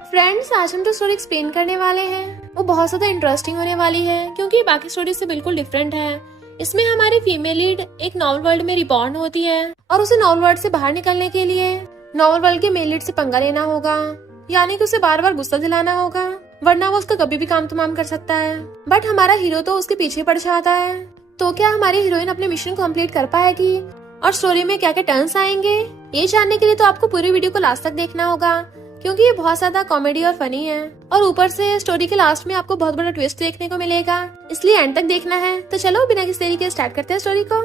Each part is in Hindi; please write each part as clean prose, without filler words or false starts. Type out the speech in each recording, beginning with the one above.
फ्रेंड्स, आज हम जो स्टोरी एक्सप्लेन करने वाले हैं वो बहुत ज्यादा इंटरेस्टिंग होने वाली है क्योंकि बाकी स्टोरी से बिल्कुल डिफरेंट है। इसमें हमारी फीमेल लीड एक नॉवल वर्ल्ड में रिबॉर्न होती है और उसे नॉवल वर्ल्ड से बाहर निकलने के लिए नॉवल वर्ल्ड के मेल लीड से पंगा लेना होगा, यानी कि उसे बार बार गुस्सा दिलाना होगा, वरना वो उसका कभी भी काम तमाम कर सकता है। बट हमारा हीरो तो उसके पीछे पड़ जाता है। तो क्या हमारी हीरोइन अपने मिशन कंप्लीट कर पाएगी और स्टोरी में क्या क्या टर्न्स आएंगे, ये जानने के लिए तो आपको पूरी वीडियो को लास्ट तक देखना होगा क्योंकि ये बहुत ज्यादा कॉमेडी और फनी है। और ऊपर से स्टोरी के लास्ट में आपको बहुत बड़ा ट्विस्ट देखने को मिलेगा, इसलिए एंड तक देखना है। तो चलो बिना किसी देरी के स्टार्ट करते हैं स्टोरी को।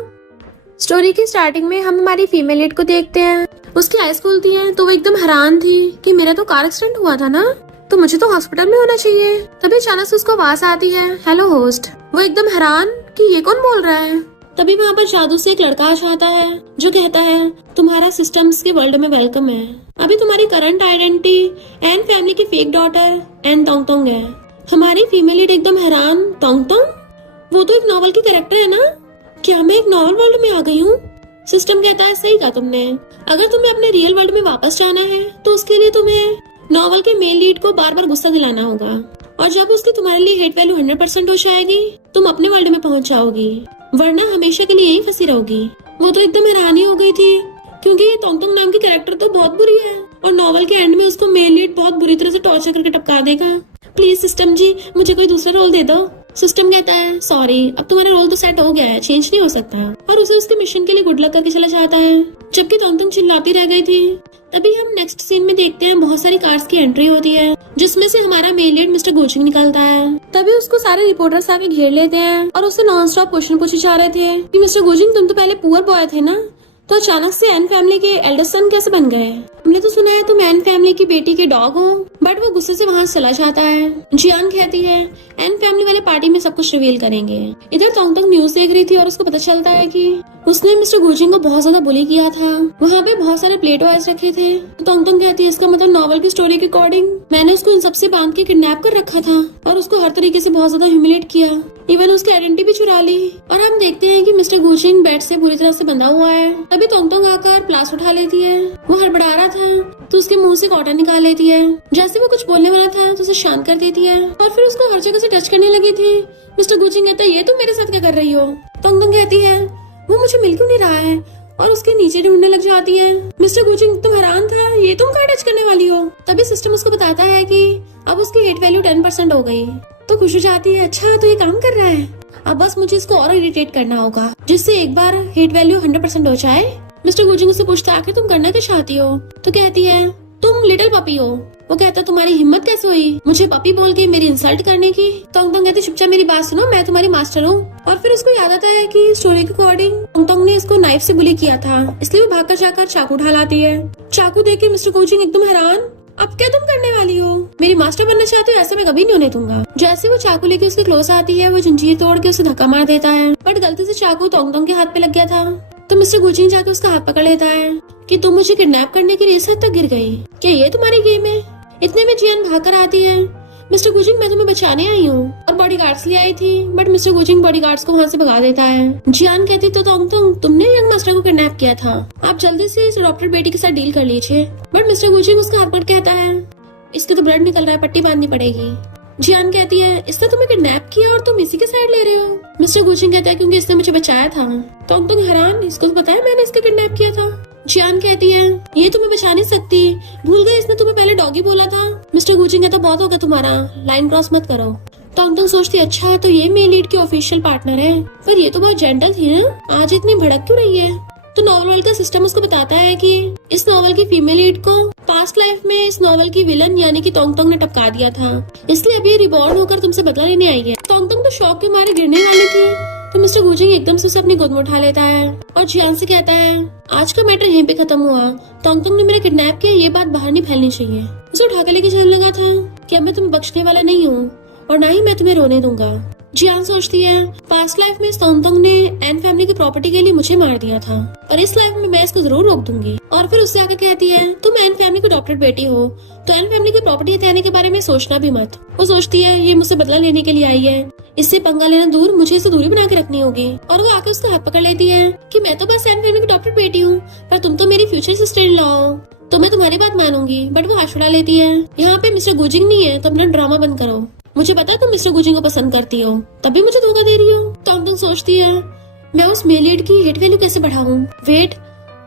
स्टोरी की स्टार्टिंग में हम हमारी फीमेल लीड को देखते हैं। उसकी आइज खुलती हैं तो वो एकदम हैरान थी कि मेरा तो कार एक्सीडेंट हुआ था ना, तो मुझे तो हॉस्पिटल में होना चाहिए। तभी अचानक से उसको आवाज आती है, हेलो होस्ट। वो एकदम हैरान कि ये कौन बोल रहा है। तभी वहाँ पर जादू से एक लड़का आ जाता है जो कहता है तुम्हारा सिस्टम्स के वर्ल्ड में वेलकम है। अभी तुम्हारी करंट आइडेंटिटी एन फैमिली की फेक डॉटर एन तोंग तोंग है। हमारी फीमेल लीड एकदम हैरान, तोंग तोंग? वो तो एक नॉवल की कैरेक्टर है ना, क्या मैं एक नॉवल वर्ल्ड में आ गई हूँ? सिस्टम कहता है सही कहा तुमने, अगर तुम्हें अपने रियल वर्ल्ड में वापस जाना है तो उसके लिए तुम्हें नॉवल के मेल लीड को बार बार गुस्सा दिलाना होगा, और जब उसकी तुम्हारे लिए हेट वैल्यू 100% हो जाएगी तुम अपने वर्ल्ड में पहुंच जाओगी, वरना हमेशा के लिए यही फंसी रहोगी। वो तो एकदम हैरानी हो गई थी क्योंकि ये तोंग तोंग नाम की कैरेक्टर तो बहुत बुरी है और नॉवल के एंड में उसको मेल लीड बहुत बुरी तरह से टॉर्चर करके टपका देगा। प्लीज सिस्टम जी, मुझे कोई दूसरा रोल दे दो। सिस्टम कहता है सॉरी, अब तुम्हारा रोल तो सेट हो गया है, चेंज नहीं हो सकता, और उसे उसके मिशन के लिए गुड लक करके चला जाता है। जबकि तोंग तोंग चिल्लाती रह गई थी। तभी हम नेक्स्ट सीन में देखते हैं बहुत सारी कार्स की एंट्री होती है जिसमें से हमारा मेल लीड मिस्टर गोचिंग निकलता है। तभी उसको सारे रिपोर्टर्स आके घेर लेते हैं और उससे नॉन स्टॉप क्वेश्चन पूछे जा रहे थे कि मिस्टर गोचिंग तुम तो पहले पुअर बॉय थे ना, तो अचानक से एन फैमिली के एल्डर सन कैसे बन गए? हमने तो सुना है तुम एन फैमिली की बेटी के डॉग हो। बट वो गुस्से से वहाँ चला जाता है। जियान कहती है एन फैमिली वाले पार्टी में सब कुछ रिवील करेंगे। इधर तोंग तोंग न्यूज देख रही थी और उसको पता चलता है कि उसने मिस्टर गुजिंग को बहुत ज्यादा बुली किया था। वहाँ पे बहुत सारे प्लेट टॉयज रखे थे। तो तोंग तोंग कहती है इसका मतलब नॉवल की स्टोरी के अकॉर्डिंग मैंने उसको इन सबसे बांध के किडनैप कर रखा था और उसको हर तरीके से बहुत ज्यादा ह्यूमिलेट किया, इवन उसकी आइडेंटिटी भी चुरा ली। और हम देखते हैं कि मिस्टर गुजिंग बेड से बुरी तरह से बंधा हुआ है। तभी तोंग तोंग आकर प्लास उठा लेती है। वो हड़बड़ा रहा था तो उसके मुंह से कॉटन निकाल लेती है। जैसे वो कुछ बोलने वाला था तो उसे शांत कर देती है और फिर उसको हर जगह से टच करने लगी थी। मिस्टर गुजिंग कहता है ये तुम मेरे साथ क्या कर रही हो? तोंग तोंग कहती है वो मुझे मिल क्यों नहीं रहा है, और उसके नीचे ढूंढने लग जाती है। मिस्टर गुजिंग तुम हैरान था, ये तुम क्या टच करने वाली हो? तभी सिस्टम उसको बताता है कि अब उसकी हेट वैल्यू 10% हो गई। तो खुश हो जाती है, अच्छा तो ये काम कर रहा है, अब बस मुझे इसको और इरिटेट करना होगा जिससे एक बार हेट वैल्यू 100% हो जाए। मिस्टर गुजिंग उससे पूछता आखिर तुम करना क्या चाहती हो? तो कहती है तुम लिटिल पपी हो। वो कहता तुम्हारी हिम्मत कैसे हुई मुझे पपी बोल के मेरी इंसल्ट करने की? तोंग तोंग कहती चुपचाप मेरी बात सुनो, मैं तुम्हारी मास्टर हूँ। और फिर उसको याद आता है कि स्टोरी के अकॉर्डिंग तोंग तोंग ने इसको नाइफ से बुली किया था, इसलिए वो भागकर जाकर चाकू उठा लाती है। चाकू देख के मिस्टर गुजिंग एकदम हैरान, अब क्या तुम करने वाली हो? मेरी मास्टर बनना चाहते हो? ऐसा मैं कभी नहीं होने दूंगा। जैसे वो चाकू लेके उसके क्लोज आती है वो जंजीर तोड़ के उसे धक्का मार देता है, बट गलती से चाकू तोंग तोंग के हाथ पे लग गया था। तो मिस्टर गुजिंग जाके उसका हाथ पकड़ लेता है कि तुम मुझे किडनैप करने के लिए इस हद तक गिर गई, क्या ये तुम्हारी गेम है? इतने में जियान भाग कर आती है। मिस्टर गुजिंग मैं तुम्हें बचाने आई हूँ और बॉडीगार्ड्स ले आई थी, बट मिस्टर गुजिंग बॉडीगार्ड्स को वहाँ से भगा देता है। जियान कहती तो तुमने यंग मास्टर को किडनैप किया था, आप जल्दी से इस डॉक्टर बेटी के साथ डील कर लीजिए। बट मिस्टर गुजिंग उसका हाथ पकड़ कहता है इसके तो ब्लड निकल रहा है, पट्टी बांधनी पड़ेगी। जियान कहती है इसने तुम्हें किडनैप किया और तुम इसी के साइड ले रहे हो? मिस्टर गुजिंग कहता है क्योंकि इसने मुझे बचाया था। तोंग तोंग हैरान, इसको तो पता है मैंने इसका किडनैप किया था। जियान कहती है ये तुम्हें बचा नहीं सकती, भूल गए इसने तुम्हें पहले डॉगी बोला था। मिस्टर गुजिंग कहता बहुत होगा तुम्हारा, लाइन क्रॉस मत करो। तोंग तोंग सोचती अच्छा तो ये मेल लीड की ऑफिशियल पार्टनर है, पर ये तो बहुत जेंटल थी ना, आज इतनी भड़क क्यों रही है? तो नॉवल वर्ल्ड का सिस्टम उसको बताता है कि इस नॉवल की फीमेल लीड को पास्ट लाइफ में इस नॉवल की विलन यानी कि तोंग तोंग ने टपका दिया था, इसलिए अभी रिबॉर्न होकर तुमसे बदला लेने आई है। तोंग तोंग तो शौक के मारे गिरने वाली थी, तो मिस्टर गुजिंग एकदम से उसे अपनी गोद में उठा लेता है और जियान से कहता है आज का मैटर यहीं पे खत्म हुआ, तोंग तोंग ने मेरे किडनैप किया, ये बात बाहर नहीं फैलनी चाहिए। उसे उठा के लेके चलने लगा था कि अब मैं तुम्हें बख्शने वाला नहीं हूँ और ना ही मैं तुम्हें रोने दूंगा। जियान सोचती है पास्ट लाइफ में तोंगतोंग ने एन फैमिली की प्रॉपर्टी के लिए मुझे मार दिया था और इस लाइफ में मैं इसको जरूर रोक दूंगी। और फिर उससे आकर कहती है तुम एन फैमिली की अडॉप्टेड बेटी हो तो एन फैमिली की प्रॉपर्टी हथियाने के बारे में सोचना भी मत। वो सोचती है ये मुझसे बदला लेने के लिए आई है, इससे पंगा लेना दूर, मुझे इससे दूरी बना के रखनी होगी। और वो आके उसका हाथ पकड़ लेती है कि मैं तो बस एन फैमिली की अडॉप्टेड बेटी हूँ, पर तुम तो मेरी फ्यूचर सिस्टर इन लॉ हो, तो मैं तुम्हारी बात मानूंगी। बट वो हाथ छुड़ा लेती है। यहाँ पे मिस्टर गुजिंग नहीं है तो अपना ड्रामा बंद करो, मुझे पता है तुम मिस्टर गुजिंग को पसंद करती हो, तभी मुझे धोखा दे रही हो। तोंगतोंग सोचती है मैं उस मेल लीड की हिट वैल्यू कैसे बढ़ाऊं। वेट,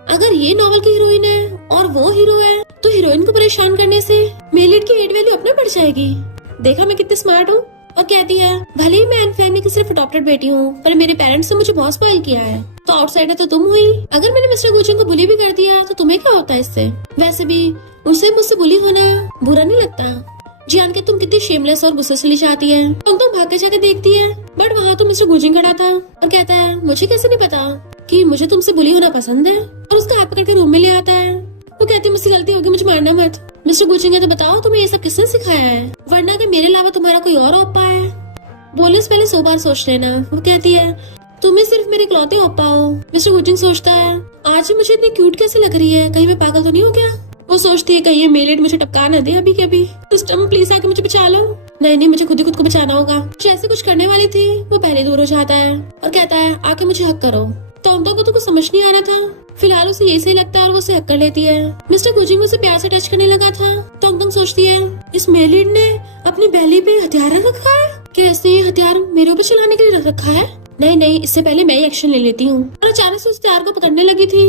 अगर ये नॉवल की हीरोइन है और वो हीरो है तो हीरोइन को परेशान करने से मेल लीड की हिट वैल्यू अपने बढ़ जाएगी। देखा मैं कितनी स्मार्ट हूँ। और कहती है भले ही मैं एन फैमिली की सिर्फ अडॉप्टेड बेटी हूँ, पर मेरे पेरेंट्स ने मुझे बहुत स्पॉइल किया है, तो आउटसाइडर तो तुम हुई। अगर मैंने मिस्टर गुजिंग को बुली भी कर दिया तो तुम्हें क्या होता है इससे। वैसे भी उसे मुझसे बुली होना बुरा नहीं लगता। जियान के तुम कितनी शेमलेस और गुस्से से जाती है। तुम भाग के जाके देखती है, बट वहाँ तो मिस्टर गुजिंग खड़ा था और कहता है मुझे कैसे नहीं पता कि मुझे तुमसे बुली होना पसंद है, और उसका हाथ पकड़ के रूम में ले आता है। वो कहती है मुझसे गलती होगी, मुझे मारना मत। मिस्टर गुजिंग है तो बताओ तुम्हें ये सब किसने सिखाया है, वरना कि मेरे अलावा तुम्हारा कोई और ओप्पा है। बोलने से पहले 100 बार सोच लेना। वो कहती है तुम्हें सिर्फ मेरे इकलौते ओप्पा हो। मिस्टर गुजिंग सोचता है आज मुझे इतनी क्यूट कैसे लग रही है, कहीं मैं पागल तो नहीं हो क्या। वो सोचती है कहीं ये मेलेट मुझे टपका न दे अभी के अभी। सिस्टम प्लीज आके मुझे बचा लो। नहीं, मुझे खुद ही खुद को बचाना होगा। जैसे कुछ करने वाली थी वो पहले दूर हो जाता है और कहता है आके मुझे हक करो। तोंगतोंग को तो कुछ समझ नहीं आ रहा था, फिलहाल उसे ये सही लगता है और वो उसे हक कर लेती है। मिस्टर गुजिंग उसे प्यार से टच करने लगा था। तोंगतोंग सोचती है इस मेलेट ने अपनी बेली पे हथियार रख रखा है, क्या इसने ये हथियार मेरे ऊपर चलाने के लिए रख रखा है। नहीं, इससे पहले मैं ही एक्शन ले लेती हूँ। और अचानक से उस हथियार को पकड़ने लगी थी।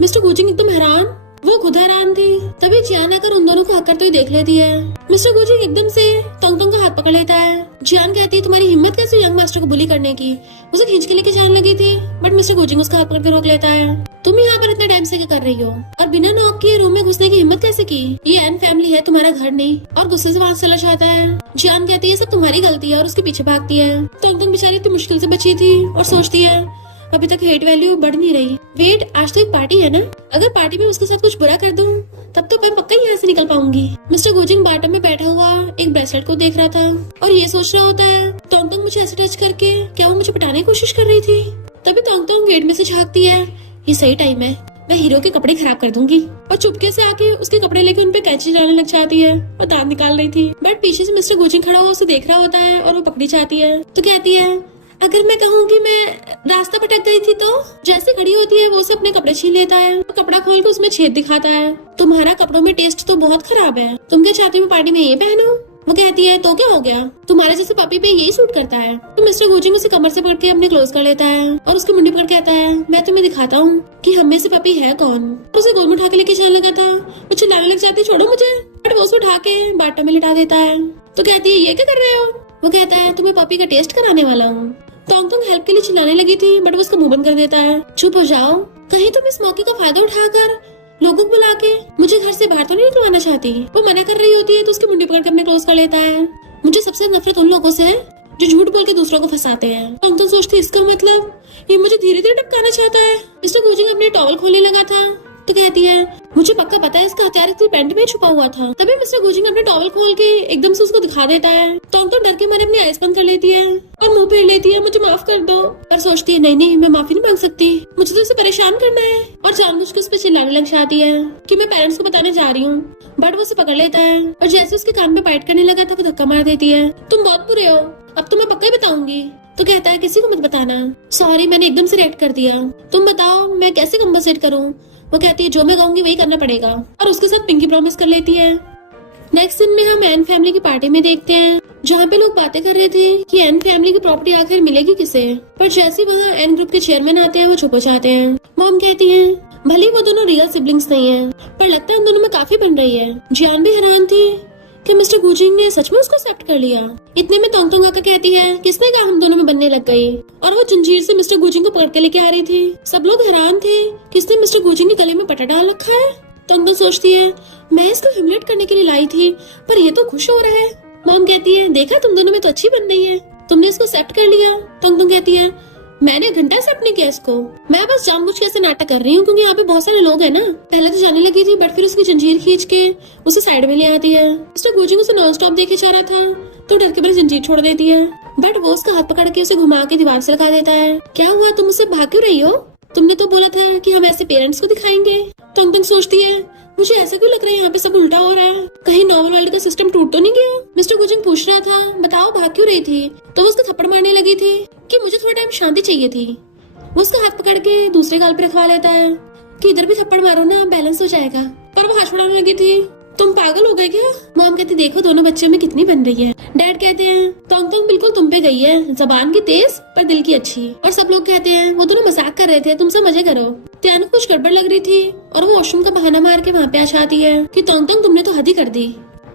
मिस्टर गुजिंग एकदम हैरान, वो खुद हैरान थी। तभी जियान आकर उन दोनों को हक करते हुए देख लेती है। मिस्टर गुजिंग एकदम से तोंगतोंग का हाथ पकड़ लेता है। जियान कहती है तुम्हारी हिम्मत कैसे यंग मास्टर को बुली करने की। उसे खींच के लेके जाने लगी थी, बट मिस्टर गुजिंग उसका हाथ पकड़ के रोक लेता है। तुम यहाँ पर इतने टाइम से क्या कर रही हो और बिना नॉक किए रूम में घुसने की हिम्मत कैसे की। ये एन फैमिली है, तुम्हारा घर नहीं। और गुस्से से वहाँ चला जाता है। जियान कहती है सब तुम्हारी गलती है और उसके पीछे भागती है। तोंगतोंग बेचारी इतनी मुश्किल से बची थी और सोचती है अभी तक हेट वैल्यू बढ़ नहीं रही। वेट, आज तो एक पार्टी है ना, अगर पार्टी में उसके साथ कुछ बुरा कर दूं तब तो मैं पक्का यहाँ से निकल पाऊंगी। मिस्टर गुजिंग बाटम में बैठा हुआ एक ब्रेसलेट को देख रहा था और ये सोच रहा होता है तोंगतोंग मुझे ऐसे टच करके क्या वो मुझे पटाने की कोशिश कर रही थी। तभी तोंगतोंग गेट में से झांकती है, ये सही टाइम है, मैं हीरो के कपड़े खराब कर दूंगी। और चुपके से आके उसके कपड़े लेके उनपे कैंची डालने लग जाती है और दांत निकाल रही थी। बट पीछे से मिस्टर गुजिंग खड़ा हुआ उसे देख रहा होता है और वो पकड़ी जाती है। तो कहती है अगर मैं कहूँ कि मैं रास्ता भटक गई थी तो। जैसे खड़ी होती है वो उसे अपने कपड़े छीन लेता है, कपड़ा खोल के उसमें छेद दिखाता है। तुम्हारा कपड़ों में टेस्ट तो बहुत खराब है, तुम क्या चाहती हो पार्टी में ये पहनो। वो कहती है तो क्या हो गया, तुम्हारे जैसे पपी पे यही सूट करता है। तो मिस्टर गुजिंग उसे कमर से पकड़ के अपने क्लोज कर लेता है और उसकी मुंडी पकड़ कहता है मैं तुम्हें दिखाता हूँ कि हम में से पपी है कौन। उसे गोद में उठा के लेके जाने लगा था, वो चिल्लाने लग जाती छोड़ो मुझे, बट वो उसे उठा के बाटा में लिटा देता है। तो कहती है ये क्या कर रहे हो। वो कहता है तुम्हें पपी का टेस्ट कराने वाला हूँ। तोंगतोंग हेल्प के लिए चिल्लाने लगी थी, बट वो उसका मुंह बंद कर देता है। चुप हो जाओ, कहीं तुम इस मौके का फायदा उठाकर लोगों को बुला के मुझे घर से बाहर तो नहीं निकलवाना चाहती। वो मना कर रही होती है तो उसकी मुंडी पकड़ कर अपने क्लोज कर लेता है। मुझे सबसे नफरत उन लोगों से है जो झूठ बोल के दूसरों को फंसाते हैं। तोंगतोंग सोचती इसका मतलब ये मुझे धीरे धीरे टपकाना चाहता है। मिस्टर गुजिंग अपने टॉवल खोलने लगा था तो कहती है मुझे पक्का पता है इसका हथियार इसकी पैंट में छुपा हुआ था। तभी मिस्टर गुजिंग अपने टॉवल खोल के एकदम से उसको दिखा देता है। तोंगतोंग डर के मारे अपनी आईज बंद कर लेती है और मुंह फेर लेती है मुझे माफ कर दो। पर सोचती है नहीं, मैं माफी नहीं मांग सकती, मुझे तो उसे परेशान करना है। और जानबूझ के उस पर चिल्लाने लग जाती है कि मैं पेरेंट्स को बताने जा रही हूँ। बट वो उसे पकड़ लेता है और जैसे उसके कान पे बाइट करने लगा था वो धक्का मार देती है। तुम बहुत बुरे हो, अब तो मैं पक्का ही बताऊंगी। तो कहता है किसी को मत बताना। सॉरी, मैंने एकदम से रिएक्ट कर दिया, तुम बताओ मैं कैसे कंपनसेट करूँ। वो कहती है जो मैं कहूंगी वही करना पड़ेगा और उसके साथ पिंकी प्रॉमिस कर लेती है। नेक्स्ट सीन में हम एन फैमिली की पार्टी में देखते हैं जहाँ पे लोग बातें कर रहे थे कि एन फैमिली की प्रॉपर्टी आखिर मिलेगी किसे। पर जैसे वहाँ एन ग्रुप के चेयरमैन आते हैं वो चुप हो जाते हैं। मॉम कहती है भले वो दोनों रियल सिबलिंग्स नहीं है, पर लगता है उन दोनों में काफी बन रही है। जियान भी हैरान थी कि मिस्टर गुजिंग ने सच में उसको एक्सेप्ट कर लिया। इतने में तोंगतोंग आकर कहती है किसने कहा हम दोनों में बनने लग गई, और वो जंजीर से मिस्टर गुजिंग को पकड़ के लेके आ रही थी। सब लोग हैरान थे किसने मिस्टर गुजिंग के गले में पटा डाल रखा है। तोंगतोंग सोचती है मैं इसको ह्यूमिलेट करने के लिए लाई थी, पर ये तो खुश हो रहा है। मॉम कहती है देखा तुम दोनों में तो अच्छी बन रही है, तुमने इसको एक्सेप्ट कर लिया। तोंगतोंग कहती है मैंने घंटा से अपने केस को, मैं बस जानबूझ के ऐसे नाटक कर रही हूँ क्योंकि यहाँ पे बहुत सारे लोग हैं ना। पहले तो जाने लगी थी बट फिर उसकी जंजीर खींच के उसे साइड में ले आती है। मिस्टर गुजिंग उसे नॉन स्टॉप देखे जा रहा था तो डर के मारे जंजीर छोड़ देती है, बट वो उसका हाथ पकड़ के उसे घुमा के दीवार से लगा देता है। क्या हुआ, तुम मुझसे भाग क्यों रही हो? तुमने तो बोला था कि हम ऐसे पेरेंट्स को दिखाएंगे। तंग सोचती है मुझे ऐसा क्यों लग रहा है यहाँ पे सब उल्टा हो रहा है, कहीं नॉवल वर्ल्ड का सिस्टम टूट तो नहीं गया। मिस्टर गुजिंग पूछ रहा था बताओ भाग क्यों रही थी, तो वो उसका थप्पड़ मारने लगी थी कि मुझे थोड़ा टाइम शांति चाहिए थी। वो उसका हाथ पकड़ के दूसरे गाल पे रखवा लेता है कि इधर भी थप्पड़ मारो ना बैलेंस हो जाएगा, पर वो हाथ छुड़ाने लगी थी। तुम पागल हो गए क्या? मॉम कहती देखो दोनों बच्चों में कितनी बन रही है। डैड कहते हैं तोंग बिल्कुल तुम पे गई है, जबान की तेज पर दिल की अच्छी। और सब लोग कहते हैं वो दोनों मजाक कर रहे थे, तुमसे मजे करो। त्यानु कुछ गड़बड़ लग रही थी और वो वॉशरूम का बहाना मार के वहाँ पे आ जाती है कि तोंग तुमने तो हद ही कर दी।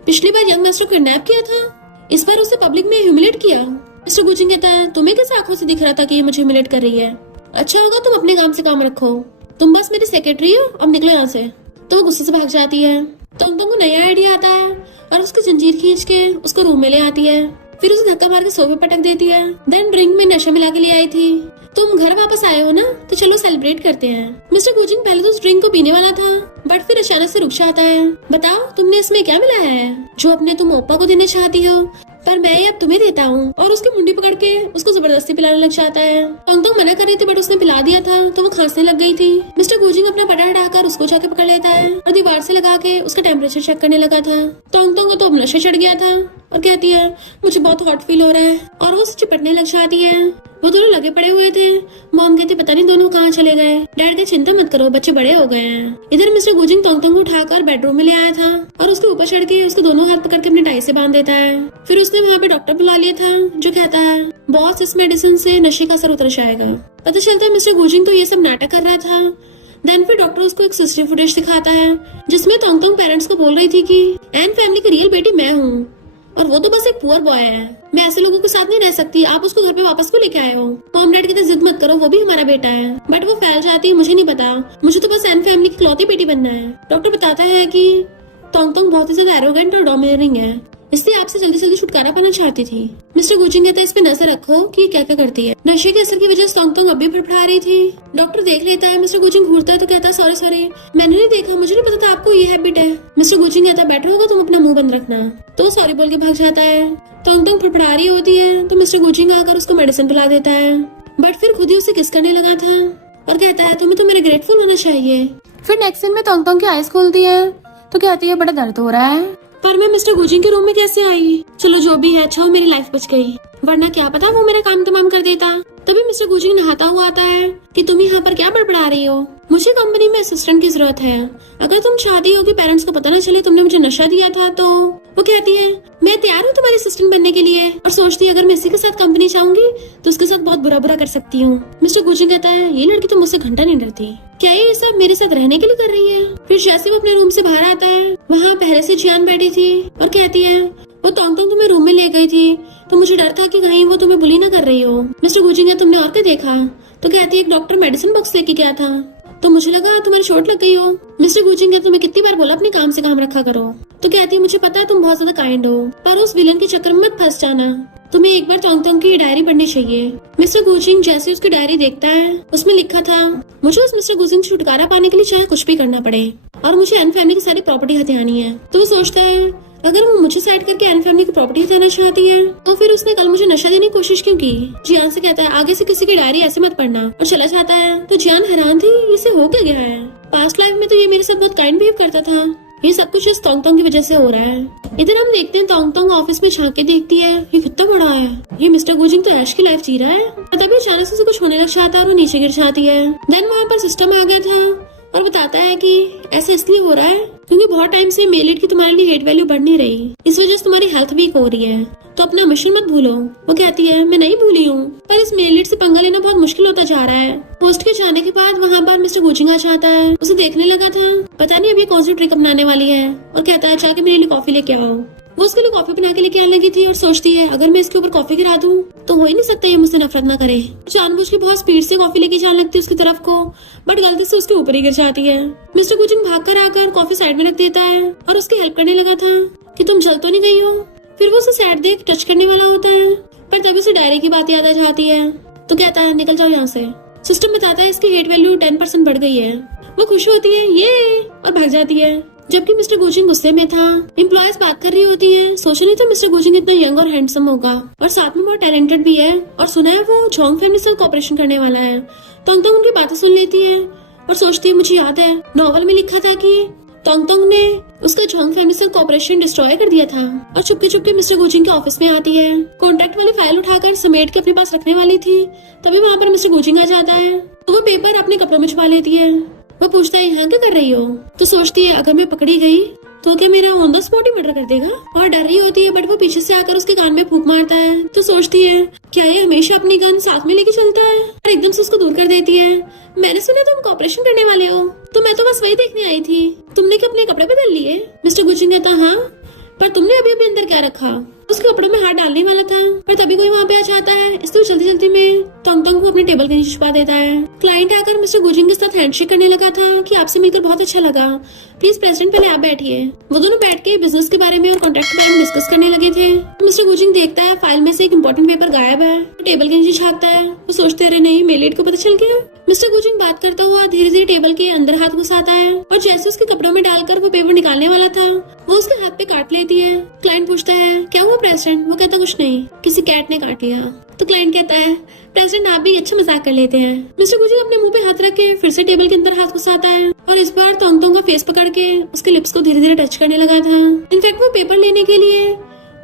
पिछली बार यंग मास्टर को किडनैप किया था, इस बार उसे पब्लिक में ह्यूमिलेट किया। मिस्टर गुजिंग कहता है तुम्हें कैसे आंखों से दिख रहा था कि ये मुझे ह्यूमिलेट कर रही है? अच्छा होगा तुम अपने काम से काम रखो, तुम बस मेरी सेक्रेटरी हो, अब निकलो यहाँ से। तो वो गुस्से से भाग जाती है। तोंग को नया आइडिया आता है और उसकी जंजीर खींच के उसको रूम में ले आती है, फिर उसे धक्का मार के सोफे पटक देती है। देन ड्रिंक में नशा मिला के ले आई थी, तुम घर वापस आए हो ना तो चलो सेलिब्रेट करते हैं। मिस्टर गुजिंग पहले तो उस ड्रिंक को पीने वाला था बट फिर अचानक से रुक जाता है। बताओ तुमने इसमें क्या मिलाया है जो अपने तुम ओप्पा को देना चाहती हो, पर मैं अब तुम्हें देता हूँ। और उसकी मुंडी पकड़ के उसको जबरदस्ती पिलाने लग जाता है। तोंग मना कर रही थी बट उसने पिला दिया था तो वो खांसने लग गई थी। मिस्टर गुजिंग अपना पटा हटाकर उसको जाके पकड़ लेता है और दीवार से लगा के उसका टेम्परेचर चेक करने लगा था। तोंग को तो नशा चढ़ गया था और कहती है मुझे बहुत हॉट फील हो रहा है और वो उसे चिपटने लग जाती है। वो दोनों लगे पड़े हुए थे। मॉम कहती पता नहीं दोनों कहाँ चले गए। डैड कहते चिंता मत करो बच्चे बड़े हो गए हैं। इधर मिस्टर गुजिंग तोंग को उठाकर बेडरूम में ले आया था और उसके ऊपर चढ़ के उसको दोनों हाथ पकड़ के अपनी टाई से बांध देता है। फिर उसने वहाँ पे डॉक्टर बुला लिया था जो कहता है बॉस इस मेडिसिन से नशे का असर उतर जाएगा। पता चलता है मिस्टर गुजिंग तो ये सब नाटक कर रहा था। देन फिर डॉक्टर उसको एक सीसीटीवी फुटेज दिखाता है जिसमें तोंग पेरेंट्स को बोल रही थी कि एन फैमिली की रियल बेटी मैं हूँ और वो तो बस एक पुअर बॉय है, मैं ऐसे लोगों के साथ नहीं रह सकती, आप उसको घर पे वापस क्यों लेके आए हो? मॉम डैड कहते जिद मत करो, वो भी हमारा बेटा है। बट वो फैल जाती है मुझे नहीं पता, मुझे तो बस एन फैमिली की इकलौती बेटी बनना है। डॉक्टर बताता है कि तोंग बहुत ही ज्यादा एरोगेंट और डोमिनेटिंग है, इसलिए आपसे जल्दी से छुटकारा पाना चाहती थी। मिस्टर गुजिंग कहता है इस पे नजर रखो कि क्या क्या करती है। नशे के असर की वजह से तोंग अभी फड़फड़ा रही थी। डॉक्टर देख लेता है, मिस्टर गुजिंग घूरता है तो कहता है सॉरी मैंने नहीं देखा, मुझे नहीं पता था आपको ये हैबिट है। मिस्टर गुजिंग कहता है बेटर होगा तुम अपना मुंह बंद रखना, तो सॉरी बोल के भाग जाता है। तोंग फड़फड़ा रही होती है तो मिस्टर गुजिंग आकर उसको मेडिसिन पिला देता है बट फिर खुद ही उसे किस करने लगा था और कहता है तुम्हें तो मेरे ग्रेटफुल होना चाहिए। फिर नेक्स्ट सीन में तोंग की आईज खोलती है तो कहती है बड़ा दर्द हो रहा है, पर मैं मिस्टर गुजिंग के रूम में कैसे आई? चलो जो भी है अच्छा हो मेरी लाइफ बच गई, वरना क्या पता वो मेरा काम तमाम कर देता। तभी मिस्टर गुजिंग नहाता हुआ आता है कि तुम यहाँ पर क्या बड़बड़ा रही हो, मुझे कंपनी में असिस्टेंट की जरूरत है, अगर तुम चाहती हो कि पेरेंट्स को पता न चले तुमने मुझे नशा दिया था तो। वो कहती है मैं तैयार हूँ तुम्हारी असिस्टेंट बनने के लिए और सोचती है अगर मैं इसी के साथ कंपनी चाहूंगी तो उसके साथ बहुत बुरा कर सकती हूँ। मिस्टर गुजिंग कहता है ये लड़की तो मुझसे घंटा नहीं डरती, क्या ये सब मेरे साथ रहने के लिए कर रही है? फिर जैसे वो अपने रूम से बाहर आता है वहाँ पहले से जियान बैठी थी और कहती है वो तोंग तुम्हें रूम में ले गई थी तो मुझे डर था कि कहीं वो तुम्हें बुली ना कर रही हो। मिस्टर गुजिंग तुमने और क्या देखा? तो कहती है एक डॉक्टर मेडिसिन बॉक्स लेके गया था तो मुझे लगा तुम्हारी चोट लग गई हो। मिस्टर गुजिंग तुम्हें कितनी बार बोला अपने काम से काम रखा करो। तो कहती है मुझे पता है तुम बहुत ज्यादा काइंड हो पर उस विलन के चक्कर में मत फंस जाना, तुम्हें एक बार तोंग की डायरी पढ़नी चाहिए। मिस्टर गुजिंग जैसे उसकी डायरी देखता है उसमें लिखा था मुझे उस मिस्टर गुजिंग से छुटकारा पाने के लिए चाहे कुछ भी करना पड़े और मुझे एन फैमिली की सारी प्रॉपर्टी हथियानी है। तो वो सोचता है अगर वो मुझे साइड करके एन फैमिली की प्रॉपर्टी हथियाना चाहती है तो फिर उसने कल मुझे नशा देने की कोशिश क्यों की? जियान से कहता है आगे से किसी की डायरी ऐसे मत पढ़ना और चला जाता है। तो जियान हैरान थी इसे हो क्या गया है, पास्ट लाइफ में तो ये मेरे साथ बहुत काइंड बिहेव करता था, ये सब कुछ इस तोंग की वजह से हो रहा है। इधर हम देखते हैं तोंग ऑफिस में झांक के देखती है ये कितना बड़ा है, ये मिस्टर गुजिंग तो ऐश की लाइफ जी रहा है। तभी अचानक से कुछ होने लग जाता है और वो नीचे गिर जाती है। देन वहाँ पर सिस्टम आ गया था और बताता है कि ऐसा इसलिए हो रहा है क्योंकि बहुत टाइम से मेलिट की तुम्हारे लिए हेट वैल्यू बढ़ नहीं रही, इस वजह से तुम्हारी हेल्थ वीक हो रही है, तो अपना मिशन मत भूलो। वो कहती है मैं नहीं भूली हूँ पर इस मेलिट से पंगा लेना बहुत मुश्किल होता जा रहा है। पोस्ट के जाने के बाद वहाँ पर मिस्टर गुजिंग आ जाता है, उसे देखने लगा था पता नहीं अभी कौन सी ट्रिक अपनाने वाली है और कहता है जाके मेरे लिए कॉफी लेके आओ। वो उसके लिए कॉफी बना के लेके आने लगी थी और सोचती है अगर मैं इसके ऊपर कॉफी गिरा दूं तो हो ही नहीं सकता ये मुझसे नफरत ना करे। जानबूझ के बहुत स्पीड से कॉफी लेके जाने लगती है उसकी तरफ को बट गलती से उसके ऊपर ही गिर जाती है। मिस्टर गुजिंग भागकर आकर कॉफी साइड में रख देता है और उसकी हेल्प करने लगा था कि तुम जल तो नहीं गई हो। फिर वो उसे साइड देख टच करने वाला होता है पर तभी उसे डायरी की बात याद आ जाती है तो कहता है निकल जाओ यहाँ से। सिस्टम बताता है इसकी हेट वैल्यू 10% बढ़ गई है। वो खुश होती है ये और भाग जाती है, जबकि मिस्टर गुचिंग गुस्से में था। एम्प्लॉयज बात कर रही होती है, सोचा नहीं था मिस्टर गुचिंग इतना यंग और हैंडसम होगा और साथ में बहुत टैलेंटेड भी है, और सुना है वो झोंग फैमिली से कॉपरेशन करने वाला है। तोंग तोंग उनकी बातें सुन लेती है और सोचती है मुझे याद है नॉवल में लिखा था कि तोंग तोंग ने उसका झोंग फैमिली से कॉपरेशन डिस्ट्रॉय कर दिया था। और चुपके चुपके मिस्टर गुचिंग के ऑफिस में आती है, कॉन्ट्रैक्ट वाली फाइल उठाकर समेट के अपने पास रखने वाली थी, तभी वहाँ पर मिस्टर गुचिंग आ जाता है। तो वो पेपर अपने कपड़ों में छुपा लेती है। वो पूछता है यहाँ क्या कर रही हो, तो सोचती है अगर मैं पकड़ी गई तो क्या मेरा on the spot he murder कर देगा। और डर रही होती है, बट वो पीछे से आकर उसके कान में फूंक मारता है। तो सोचती है क्या ये हमेशा अपनी गन साथ में लेके चलता है, और एकदम से उसको दूर कर देती है। मैंने सुना तुम कॉपरेशन करने वाले हो, तो मैं तो बस वही देखने आई थी। तुमने क्या अपने कपड़े बदल लिए? मिस्टर गुचिंग कहता हाँ, पर तुमने अभी अभी अंदर क्या रखा? उसके कपड़ों में हाथ डालने वाला था, पर तभी कोई वहाँ पे आ जाता है। इसलिए जल्दी जल्दी में तोंग तोंग को अपने टेबल के नीचे छुपा देता है। क्लाइंट आकर मिस्टर गुचिंग के साथ हैंडशेक करने लगा था कि आपसे मिलकर बहुत अच्छा लगा, प्लीज प्रेसिडेंट पहले आप बैठिए। वो दोनों बैठ के बिजनेस के बारे में और कॉन्ट्रैक्ट के बारे में डिस्कस करने लगे थे। तो मिस्टर गुचिंग देखता है फाइल में से एक इम्पोर्टेंट पेपर गायब है। तो टेबल के नीचे झांकता है, वो सोचते रहे नहीं मेलेट को पता चल गया। मिस्टर गुचिंग बात करता हुआ धीरे धीरे टेबल के अंदर हाथ घुसाता है, और जैसे उसके कपड़ों में डालकर वो पेपर निकालने वाला था, वो उसके हाथ पे काट लेती है। क्लाइंट पूछता है क्या हुआ प्रेसिडेंट? वो कहता कुछ नहीं, किसी कैट ने काट लिया। तो क्लाइंट कहता है प्रेसिडेंट आप भी अच्छा मजाक कर लेते हैं। मिस्टर गुचिंग अपने मुंह पे हाथ रख के फिर से टेबल के अंदर हाथ घुसाता है, और इस बार तोंग तोंग का फेस पकड़ के उसके लिप्स को धीरे धीरे टच करने लगा था। इनफैक्ट वो पेपर लेने के लिए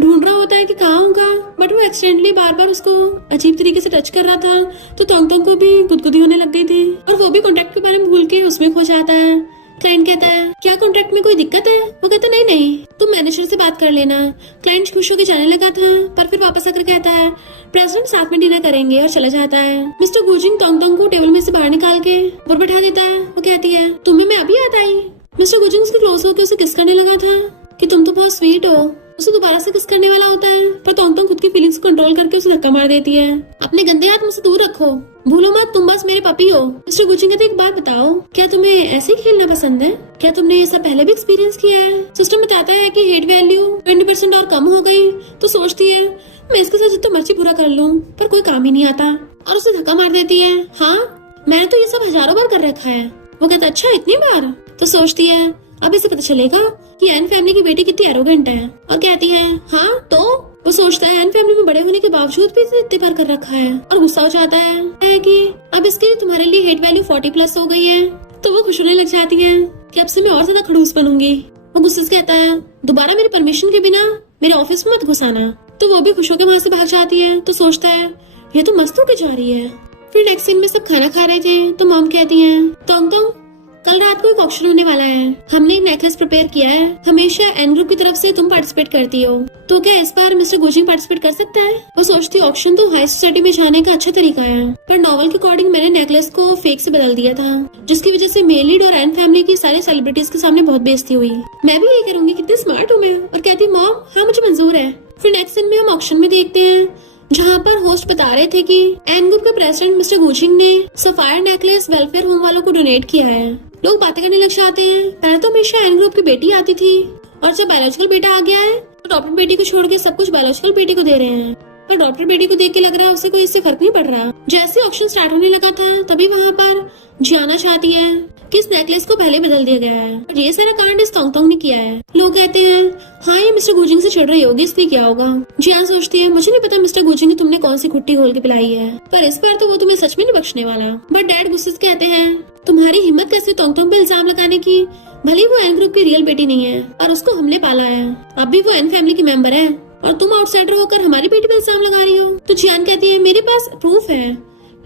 ढूंढ रहा होता है कि कहाँ होगा, बट वो एक्सीडेंटली बार बार उसको अजीब तरीके से टच कर रहा था। तो तोंग तोंग को भी गुदगुदी होने लग गई थी, और वो भी कॉन्ट्रैक्ट के बारे में भूल के उसमें खो जाता है। क्लाइंट कहता है क्या कॉन्ट्रैक्ट में कोई दिक्कत है? वो कहता नहीं नहीं, तुम मैनेजर से बात कर लेना। क्लाइंट खुश होकर जाने लगा था, पर फिर वापस आकर कहता है प्रेसिडेंट साथ में डिनर करेंगे, और चला जाता है। मिस्टर गुचिंग तोंग तोंग को टेबल में से बाहर निकाल के ऊपर बैठा देता है। वो कहती है तुम्हें मैं अभी याद आई। मिस्टर गुचिंग उसके क्लोज होकर उसे किस करने लगा था कि तुम तो बहुत स्वीट हो। उसे दोबारा से किस करने वाला होता है, पर तोंग तोंग खुद की फीलिंग्स को कंट्रोल करके उसे धक्का मार देती है। अपने गंदे हाथ मुझसे दूर रखो, भूलो मत तुम बस मेरे पपी हो। मिस्टर गुचिंग कहते एक बात बताओ, क्या तुम्हें ऐसे ही खेलना पसंद है? क्या तुमने ये सब पहले भी एक्सपीरियंस किया है? सिस्टम बताता है कि हेट वैल्यू 20% और कम हो गई। तो सोचती है मैं इसके साथ जितना मर्जी बुरा कर लूं, पर कोई काम ही नहीं आता, और उसे धक्का मार देती है। हाँ मैंने तो ये सब हजारों बार कर रखा है। वो कहता अच्छा इतनी बार? तो सोचती है अब इसे पता चलेगा कि एन फैमिली की बेटी कितनी एरोगेंट है, और कहती है हाँ तो। वो सोचता है एन फैमिली में बड़े होने के बावजूद भी इसे इतनी बार कर रखा है, और गुस्सा हो जाता है कि अब इसके तुम्हारे लिए हेट वैल्यू 40+ हो गई है। तो वो खुश होने लग जाती है कि अब से मैं और ज्यादा खड़ूस बनूंगी। वो गुस्से से कहता है दोबारा मेरी परमिशन के बिना मेरे ऑफिस में मत घुसाना। तो वो भी खुश होकर वहाँ से भाग जाती है। तो सोचता है ये तो मस्त होके जा रही है। फिर नेक्स्ट सीन में सब खाना खा रहे थे, तो मॉम कहती है तोंग तोंग कल रात को एक ऑक्शन होने वाला है, हमने एक नेकलेस प्रिपेयर किया है, हमेशा एन ग्रुप की तरफ से तुम पार्टिसिपेट करती हो, तो क्या इस बार मिस्टर गुचिंग पार्टिसिपेट कर सकता है? वो सोचती है ऑक्शन तो हाई सोसाइटी में जाने का अच्छा तरीका है, पर नॉवल के अकॉर्डिंग मैंने नेकलेस को फेक से बदल दिया था, जिसकी वजह से मेल लीड और एन फैमिली की सारे सेलिब्रिटीज के सामने बहुत बेइज्जती हुई। मैं भी यही करूंगी, कितनी स्मार्ट हूँ मैं। और कहती मॉम हाँ मुझे मंजूर है। फिर नेक्स्ट सीन में हम ऑक्शन में देखते हैं, जहाँ पर होस्ट बता रहे थे कि एन ग्रुप के प्रेसिडेंट मिस्टर गुचिंग ने सफायर नेकलेस वेलफेयर होम वालों को डोनेट किया है। लोग बातें करने लग जाते हैं। पहले तो हमेशा एन ग्रुप की बेटी आती थी, और जब बायोलॉजिकल बेटा आ गया है तो डॉक्टर बेटी को छोड़ के सब कुछ बायोलॉजिकल बेटी को दे रहे हैं। पर डॉक्टर बेटी को देख के लग रहा है उसे कोई इससे फर्क नहीं पड़ रहा। जैसे ऑक्शन स्टार्ट होने लगा था, तभी वहाँ पर जियाना चाहती है कि इस नेकलेस को पहले बदल दिया गया है, और ये सारा कांड इस तोंग तोंग ने किया है। लोग कहते हैं हाँ ये मिस्टर गुचिंग से चिढ़ रही होगी, इसलिए क्या होगा। जियान सोचती है मुझे नहीं पता मिस्टर गुचिंग ने तुमने कौन सी खुट्टी घोल के पिलाई है, पर इस बार तो वो तुम्हें सच में नहीं बख्शने वाला। बट डैड गुस्से से कहते हैं तुम्हारी हिम्मत कैसे तोंग तोंग पे इल्जाम लगाने की? भले वो एन ग्रुप की रियल बेटी नहीं है, और उसको हमने पाला है, अब भी वो एन फैमिली की मेंबर है, और तुम आउटसाइडर होकर हमारी बेटी पे इल्जाम लगा रही हो। तो जियान कहती है मेरे पास प्रूफ है,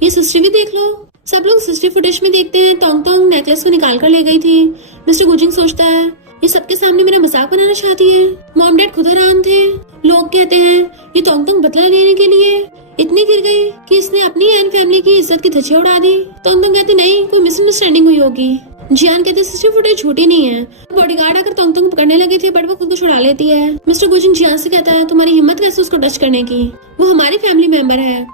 ये सीसीटीवी देख लो। सब लोग सीसीटीवी फुटेज में देखते हैं तोंग तोंग नेकलेस को निकाल कर ले गई थी। मिस्टर गुचिंग सोचता है ये सबके सामने मेरा मजाक बनाना चाहती है। मॉम डैड खुद हैरान थे। लोग कहते हैं ये तोंग तोंग बदला लेने के लिए इतनी गिर गई कि इसने अपनी एन फैमिली की इज्जत की धज्जियां उड़ा दी। तोंग तोंग कहती नहीं, कोई मिसअंडरस्टैंडिंग हुई होगी। जियान कहते सीसीटीवी फुटेज झूठी नहीं है। बॉडीगार्ड आकर तोंग तोंग पकड़ने लगे थे, बट वो खुद को छुड़ा लेती है। मिस्टर गुचिंग जियान से कहता है तुम्हारी हिम्मत कैसे उसको टच करने की, वो हमारी फैमिली मेंबर है,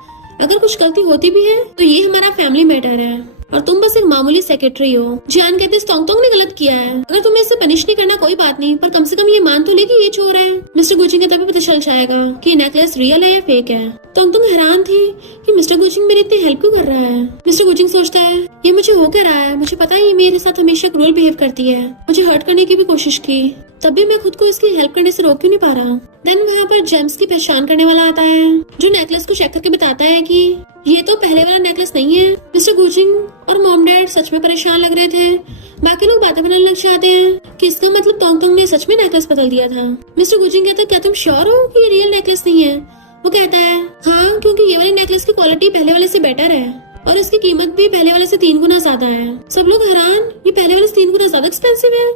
अगर कुछ गलती होती भी है तो ये हमारा फैमिली मैटर है। और तुम बस एक मामूली सेक्रेटरी हो। जियान कहती है तोंगतोंग ने गलत किया है, अगर तुम्हें इसे पनिश नहीं करना कोई बात नहीं, पर कम से कम ये मान तो ले कि ये चोर है। मिस्टर गुचिंग के तभी पता चल जाएगा कि ये नेकलेस रियल है या फेक है। तोंगतोंग हैरान थी कि मिस्टर गुचिंग मेरी इतनी हेल्प क्यों कर रहा है। मिस्टर गुचिंग सोचता है ये मुझे हो क्या रहा है, मुझे पता है ये मेरे साथ हमेशा क्रूअल बिहेव करती है, मुझे हर्ट करने की भी कोशिश की, तब भी मैं खुद को इसकी हेल्प करने से रोक क्यों नहीं पा रहा। देन वहाँ पर जेम्स की पहचान करने वाला आता है जो नेकलेस को चेक करके बताता है कि ये तो पहले वाला नेकलेस नहीं है। मिस्टर गुचिंग और मॉम डैड सच में परेशान लग रहे थे। बाकी लोग बातें बनाने लग जाते हैं कि इसका मतलब तोंगतोंग ने सच में नेकलेस बदल दिया था। मिस्टर गुचिंग कहता है क्या तुम श्योर हो कि ये रियल नेकलेस नहीं है। वो कहता है हाँ, क्योंकि ये वाली नेकलेस की क्वालिटी पहले वाले से बेटर है और इसकी कीमत भी पहले वाले से 3 गुना ज्यादा है। सब लोग हैरान, ये पहले वाले से 3 गुना ज्यादा एक्सपेंसिव है,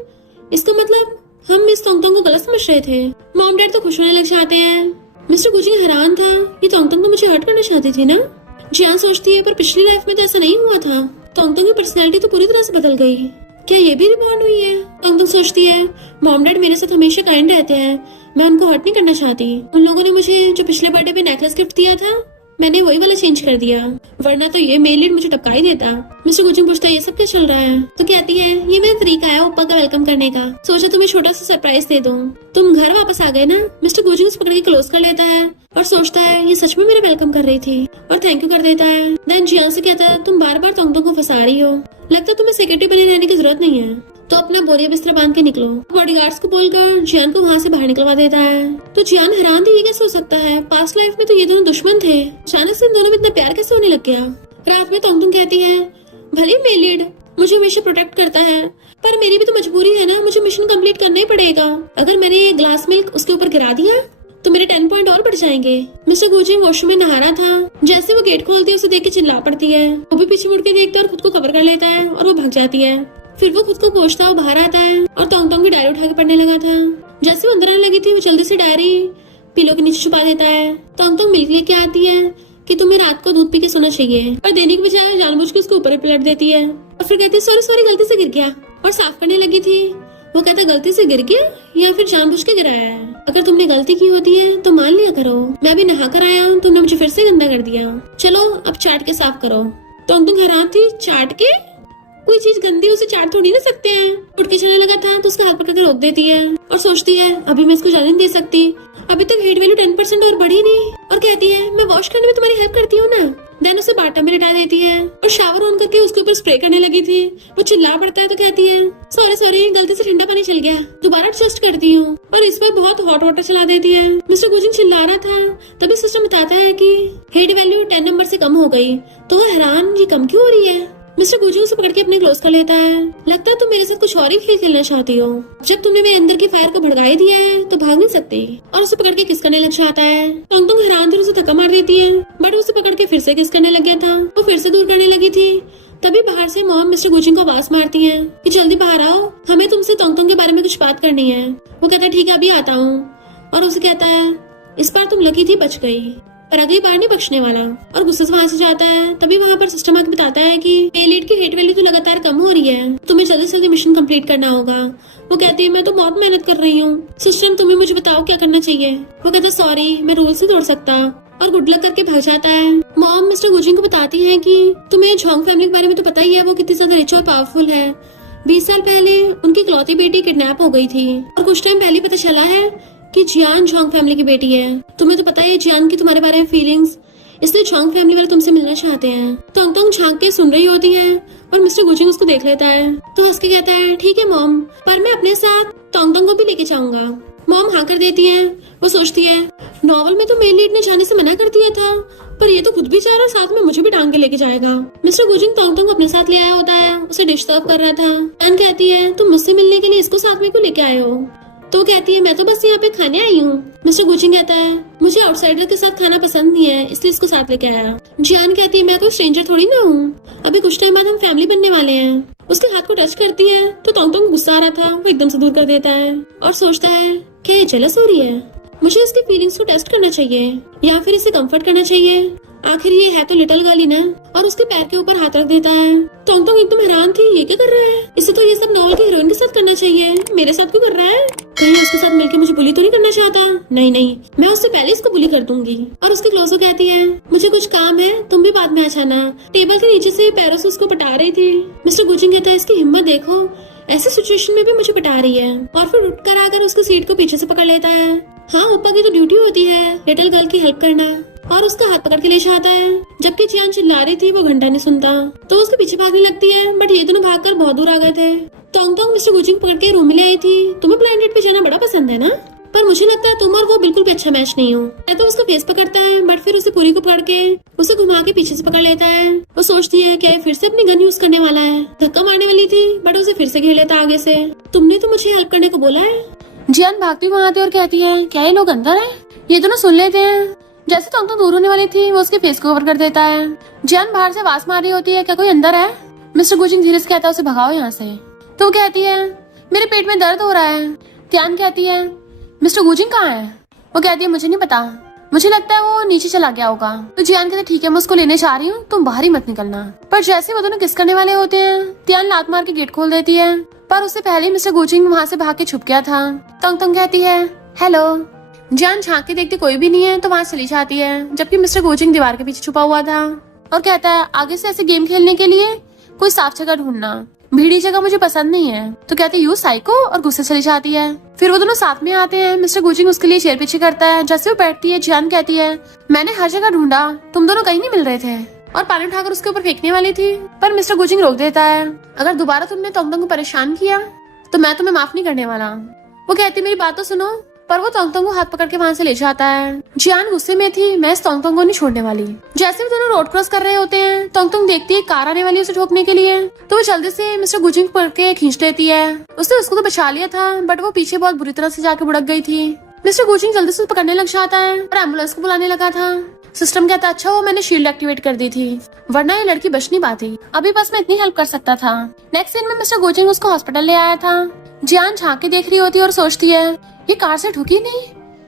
इसका मतलब हम मिस तोंगतोंग को गलत समझ रहे थे। मॉम डैड तो खुश होने लग जाते हैं। मिस्टर गुचिंग हैरान था, ये तोंगतोंग तो मुझे हर्ट करना चाहती थी ना। जियान सोचती है पर पिछली लाइफ में तो ऐसा नहीं हुआ था, तोंगतोंग की पर्सनैलिटी तो पूरी तरह से बदल गई, क्या ये भी रिबॉर्न हुई है। तोंगतोंग सोचती है मॉम डैड मेरे साथ हमेशा काइंड रहते हैं, मैं उनको हर्ट नहीं करना चाहती। उन लोगों ने मुझे जो पिछले बर्थडे पे नेकलेस गिफ्ट दिया था मैंने वही वाला चेंज कर दिया, वरना तो ये मेल लीड मुझे टपका ही देता। मिस्टर गुचिंग पूछता है ये सब क्या चल रहा है। तो कहती है ये मेरा तरीका है ओप्पा का वेलकम करने का, सोचा तुम्हें छोटा सा सरप्राइज दे दूं। तुम घर वापस आ गए ना। मिस्टर गुचिंग उसे पकड़ के क्लोज कर लेता है और सोचता है ये सच में मेरा वेलकम कर रही थी और थैंक यू कर देता है। देन जियान से कहता है तुम बार बार तोंगतोंग को फंसा रही हो, लगता है तुम्हें सेक्रेटरी बने रहने की जरूरत नहीं है, तो अपना बोरिया बिस्तर बांध के निकलो। बॉडीगार्ड्स को बोलकर जियान को वहाँ से बाहर निकलवा देता है। तो जियान हैरान थी ये कैसे हो सकता है, पास्ट लाइफ में तो ये दोनों दुश्मन थे, अचानक से इन दोनों में इतना प्यार कैसे होने लग गया। रात में तोंगतोंग कहती है भले मेल लीड मुझे हमेशा प्रोटेक्ट करता है पर मेरी भी तो मजबूरी है ना, मुझे मिशन कंप्लीट करना ही पड़ेगा। अगर मैंने ये ग्लास मिल्क उसके ऊपर गिरा दिया तो मेरे 10 पॉइंट और बढ़ जाएंगे। मिस्टर गुचिंग वॉशरूम में नहा रहा था, जैसे वो गेट खोलती है उसे देख के चिल्ला पड़ती है। वो भी पीछे मुड़ के देखता है और खुद को कवर कर लेता है और वो भाग जाती है। फिर वो खुद को पोंछता हुआ बाहर आता है और तोंगतोंग की डायरी उठा के पढ़ने लगा था। जैसे वो अंदर आने लगी थी वो जल्दी से डायरी पिलो के नीचे छुपा देता है। तोंगतोंग मिल्क लेके आती है कि तुम्हें रात को दूध पी के सोना चाहिए, पर देने की बजाय जानबूझ के उसके ऊपर ही पलट देती है और फिर कहती है सॉरी सॉरी गलती से गिर गया, और साफ करने लगी थी। वो कहता है गलती से गिर गया या फिर जानबूझ के गिराया है, अगर तुमने गलती की होती है तो मान लिया करो, मैं अभी नहा कर आया हूँ, तुमने मुझे फिर से गंदा कर दिया, चलो अब चाट के साफ करो। तोंगतोंग हैरान थी, चाट के? कोई चीज गंदी उसे चाट थोड़ी ना सकते हैं। उठ के चलने लगा था तो उसका हाथ पकड़ कर रोक देती है और सोचती है अभी मैं इसको जाने नहीं दे सकती, अभी तक हीट वैल्यू 10% और बढ़ी नहीं, और कहती है मैं वॉश करने में तुम्हारी हेल्प करती हूँ ना। देन उसे बाटा में लिटा देती है और शावर ऑन करके उसके ऊपर स्प्रे करने लगी थी। वो चिल्ला पड़ता है तो कहती है सॉरी सॉरी गलती से ठंडा पानी चल गया, दोबारा एडजस्ट करती हूँ, और इस पर बहुत हॉट वाटर चला देती है। मिस्टर गुचिंग चिल्ला रहा था तभी सिस्टम बताता है कि हीट वैल्यू 10 नंबर से कम हो गई। तो वो हैरान ये कम क्यों हो रही है। मिस्टर गुचिंग उसे पकड़ के अपने क्लोज कर लेता है। लगता है तुम मेरे साथ कुछ और ही खेल खेलना चाहती हो, जब तुमने मेरे अंदर की फायर को भड़का दिया है तो भाग नहीं सकती, और उसे पकड़ के किस करने लग जाता है। तोंगतोंग हैरान थी उसे धक्का मार देती है, बट उसे पकड़ के फिर से किस करने लग गया था। वो फिर से दूर करने लगी थी तभी बाहर से मॉम मिस्टर गुचिंग को आवाज मारती है कि जल्दी बाहर आओ, हमें तुमसे तोंगतोंग के बारे में कुछ बात करनी है। वो कहता है ठीक है अभी आता हूँ, और उसे कहता है इस बार तुम लकी थी बच गई, पर अगली बार नहीं बख्शने वाला, और गुस्से से वहाँ से जाता है। तभी वहाँ पर सिस्टम आके बताता है कि एलिट की हीट वैल्यू तो लगातार कम हो रही है, तुम्हें जल्दी से जल्दी मिशन कंप्लीट करना होगा। वो कहती है मैं तो बहुत मेहनत कर रही हूँ, सिस्टम तुम्हें मुझे बताओ क्या करना चाहिए। वो कहता है सॉरी मैं रूल्स नहीं तोड़ सकता, और गुड लक करके भाग जाता है। मॉम मिस्टर गुचिंग को बताती है कि तुम्हें झोंग फैमिली के बारे में तो पता ही है, वो कितनी ज्यादा रिच और पावरफुल है। 20 साल पहले उनकी इकलौती बेटी किडनैप हो गई थी, और कुछ टाइम पहले पता चला है कि जियान झोंग फैमिली की बेटी है। तुम्हें तो पता है जियान की तुम्हारे बारे में फीलिंग्स, इसलिए झोंग फैमिली वाले तुमसे मिलना चाहते हैं। तोंगतोंग झांक के सुन रही होती है और मिस्टर गुचिंग उसको देख लेता है तो हंस के कहता है ठीक है मॉम, पर मैं अपने साथ तोंगतोंग को भी लेके जाऊंगा। मॉम हाँ कर देती है। वो सोचती है नॉवल में तो मेन लीड ने जाने से मना कर दिया था, पर ये तो खुद भी जा रहा है, साथ में मुझे भी टांग के लेके जाएगा। मिस्टर गुचिंग तोंगतोंग को अपने साथ ले आया होता है, उसे डिश सर्व कर रहा था। एन कहती है तुम मुझसे मिलने के लिए इसको साथ में क्यों लेके आए हो। तो कहती है मैं तो बस यहाँ पे खाने आई हूँ। मिस्टर गुचिंग कहता है मुझे आउटसाइडर के साथ खाना पसंद नहीं है, इसलिए इसको साथ लेके आया। जियान कहती है मैं कोई स्ट्रेंजर थोड़ी ना हूँ, अभी कुछ टाइम बाद हम फैमिली बनने वाले हैं। उसके हाथ को टच करती है तो तोंगतोंग गुस्सा आ रहा था, वो एकदम से दूर कर देता है और सोचता है क्या ये जेलस हो रही है, मुझे इसकी फीलिंग्स को टेस्ट करना चाहिए या फिर इसे कंफर्ट करना चाहिए। आखिर ये है तो लिटिल गर्ल ही ना, और उसके पैर के ऊपर हाथ रख देता है। टोंग टोंग एकदम हैरान थी, ये क्या कर रहा है? इसे तो ये सब नॉवल के हीरोइन के साथ करना चाहिए, मेरे साथ क्यों कर रहा है? कहीं उसके साथ मिलकर मुझे बुली तो नहीं करना चाहता? नहीं नहीं, मैं उससे पहले इसको बुली कर दूंगी। और उसकी क्लोजो कहती है, मुझे कुछ काम है, तुम भी बाद में आ जाना। टेबल के नीचे से पैरों से उसको पटा रही थी। मिस्टर गुजिंग कहता है, इसकी हिम्मत देखो, ऐसी सिचुएशन में भी मुझे पटा रही है। और फिर उठकर आकर उसकी सीट को पीछे से पकड़ लेता है। हाँ, ओप्पा की तो ड्यूटी होती है लिटिल गर्ल की हेल्प करना, और उसका हाथ पकड़ के ले जाता है। जबकि जियान चिल्ला रही थी, वो घंटा नहीं सुनता तो उसके पीछे भागने लगती है, बट ये दोनों भागकर बहुत दूर आ गए थे। टोंग टोंग मिस्टर गुजिंग पकड़ के रूम में ले आई थी। तुम्हें प्लेनेट पे जाना बड़ा पसंद है ना, पर मुझे लगता है तुम और वो बिल्कुल भी अच्छा मैच नहीं हो। तो उसका फेस पकड़ता है, बट फिर उसे पूरी को पकड़ के उसे घुमा के पीछे से पकड़ लेता है। वो सोचती है क्या फिर से अपनी गन यूज करने वाला है। धक्का मारने वाली थी, बट उसे फिर से घेर लेता आगे से। तुमने तो मुझे हेल्प करने को बोला है। जियान भागती हुई आती और कहती है, क्या ये लोग अंदर है? ये दोनों सुन लेते हैं। जैसे टोंग टोंग दूर होने वाली थी, वो उसके फेस को कवर कर देता है। जियान बाहर से आवाज मार रही होती है, क्या कोई अंदर है? मिस्टर गुजिंग धीरे से कहता है, उसे भगाओ यहाँ से। तो वो कहती है, मेरे पेट में दर्द हो रहा है। ध्यान कहती है, मिस्टर गुजिंग कहाँ है? वो कहती है, मुझे नहीं पता, मुझे लगता है वो नीचे चला गया होगा। तो जियान कहते, ठीक है, मैं उसको लेने जा रही हूँ, तुम बाहर ही मत निकलना। पर जैसे वो दोनों किस करने वाले होते हैं, ध्यान लात मार के गेट खोल देती है, पर उससे पहले ही मिस्टर गुजिंग वहाँ से भाग के छुप गया था। टोंग टोंग कहती है, हेलो। जियान झांक के देखती कोई भी नहीं है तो वहाँ चली जाती है, जबकि मिस्टर गुजिंग दीवार के पीछे छुपा हुआ था और कहता है, आगे से ऐसे गेम खेलने के लिए कोई साफ जगह ढूंढना, भीड़ी जगह मुझे पसंद नहीं है। तो कहते यू साइको, और गुस्से चली जाती है। फिर वो दोनों साथ में आते हैं। मिस्टर गुजिंग उसके लिए चेयर पीछे करता है। जैसे वो बैठती है, जियान कहती है, मैंने हर जगह ढूंढा, तुम दोनों कहीं नहीं मिल रहे थे, और पानी उठाकर उसके ऊपर फेंकने वाली थी, पर मिस्टर गुजिंग रोक देता है। अगर दोबारा तुमने टोंग टोंग को परेशान किया तो मैं तुम्हें माफ नहीं करने वाला। वो कहती, मेरी बात तो सुनो, पर वो टोंग टोंग को हाथ पकड़ के वहाँ से ले जाता है। जियान गुस्से में थी, मैं इस टोंग टोंग को नहीं छोड़ने वाली। जैसे भी दोनों रोड क्रॉस कर रहे होते हैं, टोंग टोंग देखती है कार आने वाली है उसे ठोकने के लिए, तो वो जल्दी से मिस्टर गुजिंग पकड़ के खींच लेती है। उसने उसको तो बचा लिया था, बट वो पीछे बहुत बुरी तरह से जाके बुड़क गई थी। मिस्टर गुजिंग जल्दी से पकड़ने लग जाता है और एम्बुलेंस को बुलाने लगा था। सिस्टम कहता, अच्छा वो मैंने शील्ड एक्टिवेट कर दी थी, वरना ये लड़की बच नहीं पाती। अभी बस मैं इतनी हेल्प कर सकता था। नेक्स्ट सीन में मिस्टर गुजिंग उसको हॉस्पिटल ले आया था। जियान झांक के देख रही होती है और सोचती है, ये कार से ठुकी नहीं,